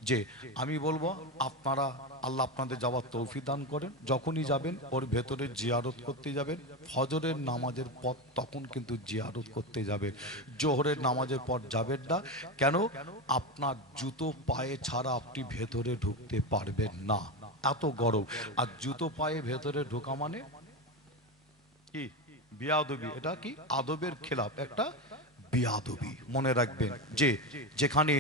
যে আমি বলবো, আপনারা আল্লাহ আপনাদের যাওয়ার তৌফিক দান করেন, যখনই যাবেন ওর ভেতরে জিয়ারত করতে যাবেন। ফজরের নামাজের পর তখন কিন্তু জিয়ারত করতে যাবেন, জোহরের নামাজের পর যাবেন না। কেন? আপনার জুতো পায়ে ছাড়া আপনি ভেতরে ঢুকতে পারবেন না, এত গরম। আর জুতো পায়ে ভেতরে ঢোকা মানে কি? বিয়াদবি। এটা কি? আদবের খেলাফ, একটা বিয়াদবি। মনে রাখবেন, যে যেখানে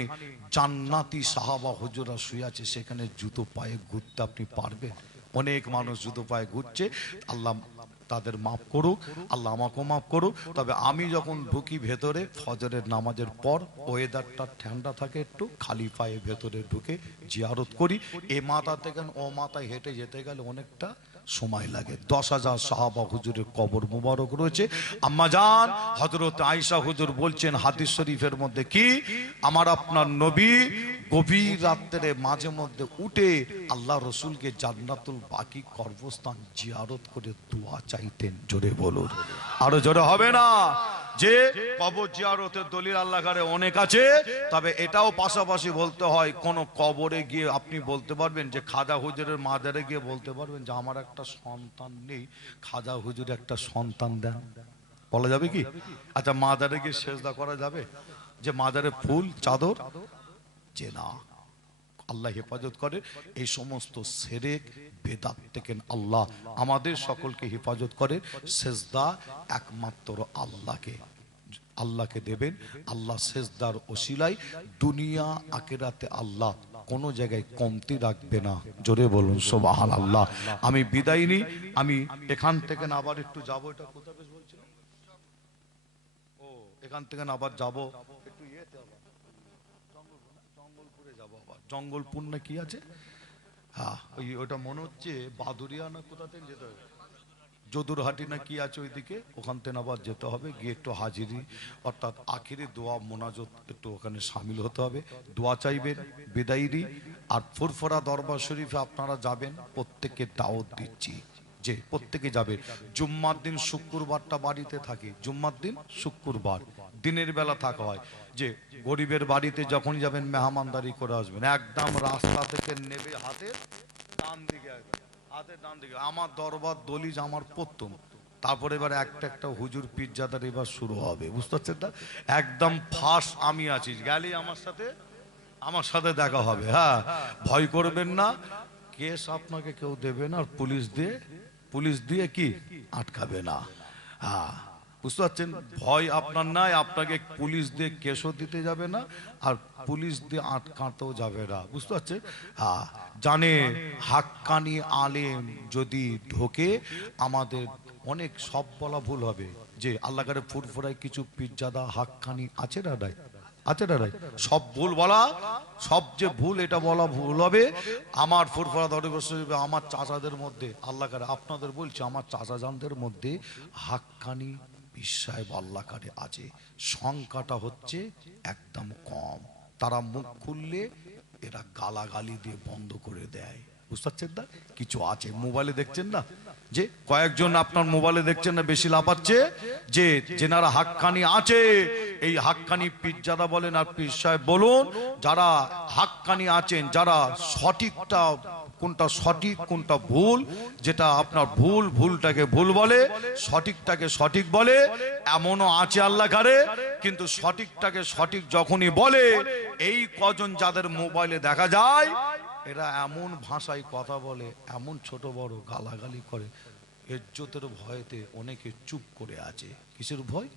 জান্নাতি সাহাবা হুজুরা শুয়ে আছে, সেখানে জুতো পায়ে ঘুরতে আপনি পারবেন? অনেক মানুষ জুতো পায়ে ঘুরছে, আল্লাহ তাদের মাফ করুক, আল্লাহ আমাকেও মাফ করুক। তবে আমি যখন ঢুকি ভেতরে ফজরের নামাজের পর, ওয়েদারটা ঠান্ডা থাকে, একটু খালি পায়ে ভেতরে ঢুকে জিয়ারত করি। এ মাথা থেকে ও মাথায় হেঁটে যেতে গেলে অনেকটা সময় লাগে। 10,000 সাহাবা হুজুরের কবর মুবারক রয়েছে। আম্মাজান হযরত আয়েশা হুজুর বলছেন হাদিস শরীফের মধ্যে কি, আমার আপনার নবী গভীর রাত্রে মাঝে মধ্যে উঠে আল্লাহ রসুলকে জান্নাতুল বাকি কর্মস্থান জিয়ারত করে দোয়া চাইতেন। জোরে বলুন, আরো জোরে হবে না? যে কবর জিয়ারতের দলিল আল্লাহ কারে অনেক আছে। তবে এটাও পাশাপাশি বলতে হয়, কোন কবরে গিয়ে আপনি বলতে পারবেন, যে খাজা হুজুরের মাজারে গিয়ে বলতে পারবেন যে আমার একটা সন্তান নেই, খাজা হুজুর একটা সন্তান দেন? বলা যাবে কি? আচ্ছা, মাজারে গিয়ে সেজদা করা যাবে? যে মাজারে ফুল চাদর, যে না, আল্লাহ হেফাজত করে এই সমস্ত শিরক বেদাত থেকে। আল্লাহ আমাদের সকলকে হেফাজত করে। সেজদা একমাত্র আল্লাহকে দেবেন। আল্লাহ সেজদার ওসিলায় দুনিয়া আখিরাতে আল্লাহ কোনো জায়গায় কমতি রাখবে না। জোরে বলুন সুবহানাল্লাহ। আমি বিদায় নিই। আমি এখান থেকে আবার একটু যাবো, এটা কোথায় বেশ বলছিলাম, ও এখান থেকে আবার যাবো একটু ইয়েতে, আবার জঙ্গলপুরে যাবো, আবার জঙ্গলপুর না কি আছে, হ্যাঁ ওটা মনে হচ্ছে বাদুরিয়া না কোথা থেকে যেতে হবে, যদুরহাটি না কি আছে ওইদিকে, ওখান থেকে আবার যেতে হবে। গিয়ে একটু হাজিরি অর্থাৎ আখিরি দোয়া মোনাজত একটু ওখানে সামিল হতে হবে, দোয়া চাইবেন, বিদায়রি। আর ফুরফুরা দরবার শরীফে আপনারা যাবেন, প্রত্যেককে দাওয়াত দিচ্ছি যে প্রত্যেকে যাবে। জুম্মার দিন শুক্রবারটা বাড়িতে থাকি, জুম্মার দিন শুক্রবার দিনের বেলা থাকা হয়। যে গরিবের বাড়িতে যখন যাবেন মেহমানদারি করে আসবেন, একদম রাস্তা থেকে নেবে হাতের ডান দিকে আসবেন, হাতের ডান দিকে। আমার দরবার দলিজ আমার প্রথম, তারপরে এবার একটা একটা হুজুর পিজ্জাদার এবার শুরু হবে, বুঝতে পারছেন না? একদম ফার্স্ট আমি আছি, গেলে আমার সাথে দেখা হবে। হ্যাঁ, ভয় করবেন না, কেস আপনাকে কেউ দেবে না, আর পুলিশ দিয়ে কি আটকাবে না। হ্যাঁ, বুঝতে পারছেন? ভয় আপনার নাই, আপনাকে পুলিশ দিয়ে কেসও দিতে যাবে না, আর পুলিশ দিয়ে আটকাতেও যাবে না, বুঝতে পারছেন? হ্যাঁ, জানে হাক্কানি আলেম যদি ঢোকে, আমাদের অনেক, সব বলা ভুল হবে, যে আল্লাহ করে ফুরফুরায় কিছু পিজ্জাদা হাক্কানি আছে না নাই? আছে না নাই? সব ভুল বলা, সব যে ভুল এটা বলা ভুল হবে। আমার ফুরফুরা আমার চাচাদের মধ্যে আল্লাহ করে আপনাদের বলছি, আমার চাচাজানদের মধ্যে হাক্কানি বিশ্বায় আল্লাহ করে আছে, সংখ্যাটা হচ্ছে একদম কম। তারা মুখ খুললে এরা গালাগালি দিয়ে বন্ধ করে দেয়। বুঝতে পারছেন না? কিছু আছে মোবাইলে দেখছেন না, যে কয়েকজন আপনার মোবাইলে দেখছেন না বেশি লাফাচ্ছে, যে যেনারা হাক্কানি আছে, এই হাক্কানি পিজ্জাদা বলেন আর পীর সাহেব বলুন, যারা হাক্কানি আছেন, যারা সঠিকটা কোনটা সঠিক কোনটা ভুল, যেটা আপনার ভুল ভুলটাকে ভুল বলে, সঠিকটাকে সঠিক বলে, এমনও আছে আল্লাহ কারে। কিন্তু সঠিকটাকে সঠিক যখনই বলে, এই কজন যাদের মোবাইলে দেখা যায়, এরা এমন ভাষায় কথা বলে, এমন ছোট বড় গালাগালি করে, ইজ্জতের ভয়েতে অনেকে চুপ করে আছে। কিসের ভয়?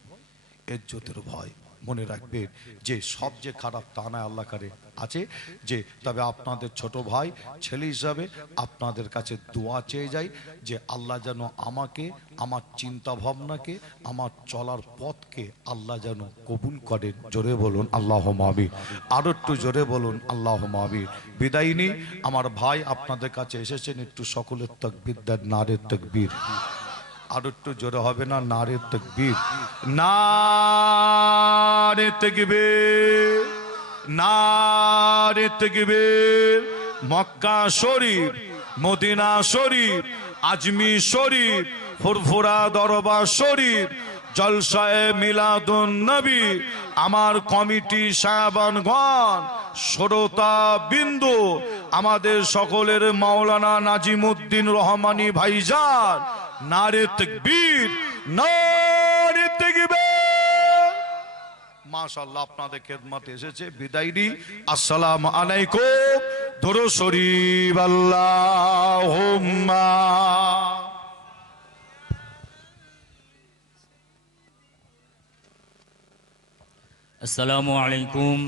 ইজ্জতের ভয়। মনে রাখবেন যে সব যে খারাপ তা না, আল্লাহ কারে আছে। যে তবে আপনাদের ছোট ভাই ছেলে হিসাবে আপনাদের কাছে দোয়া চেয়ে যাই, যে আল্লাহ যেন আমাকে, আমার চিন্তা ভাবনাকে, আমার চলার পথকে আল্লাহ যেন কবুল করেন। জোরে বলুন আল্লাহুম্মা আমিন। আরো একটু জোরে বলুন আল্লাহুম্মা আমিন। বিদায় নিই, আমার ভাই আপনাদের কাছে এসেছেন, একটু সকলের তাকবীর দেন, নারে তাকবীর। আর একটু জোরে হবে না? নারে তাকবীর, নারে তাকবীর, নারে তাকবীর। মক্কা শরীফ, মদিনা শরীফ, আজমির শরীফ, ফুরফুরা দরবার শরীফ, জলসায়ে মিলাদুন নবী, আমার কমিটি সাহেবানগণ, শ্রোতা বিন্দু, আমাদের সকলের মাওলানা নাজিমুদ্দিন রহমানী ভাইজান, নারে তাকবীর, নারে তাকবীর। মাশাআল্লাহ আপনাদের খেদমতে এসেছে। বিদায় দি, আসসালামু আলাইকুম। দরুদ শরীফ আল্লাহুম্মা। আসসালামু আলাইকুম।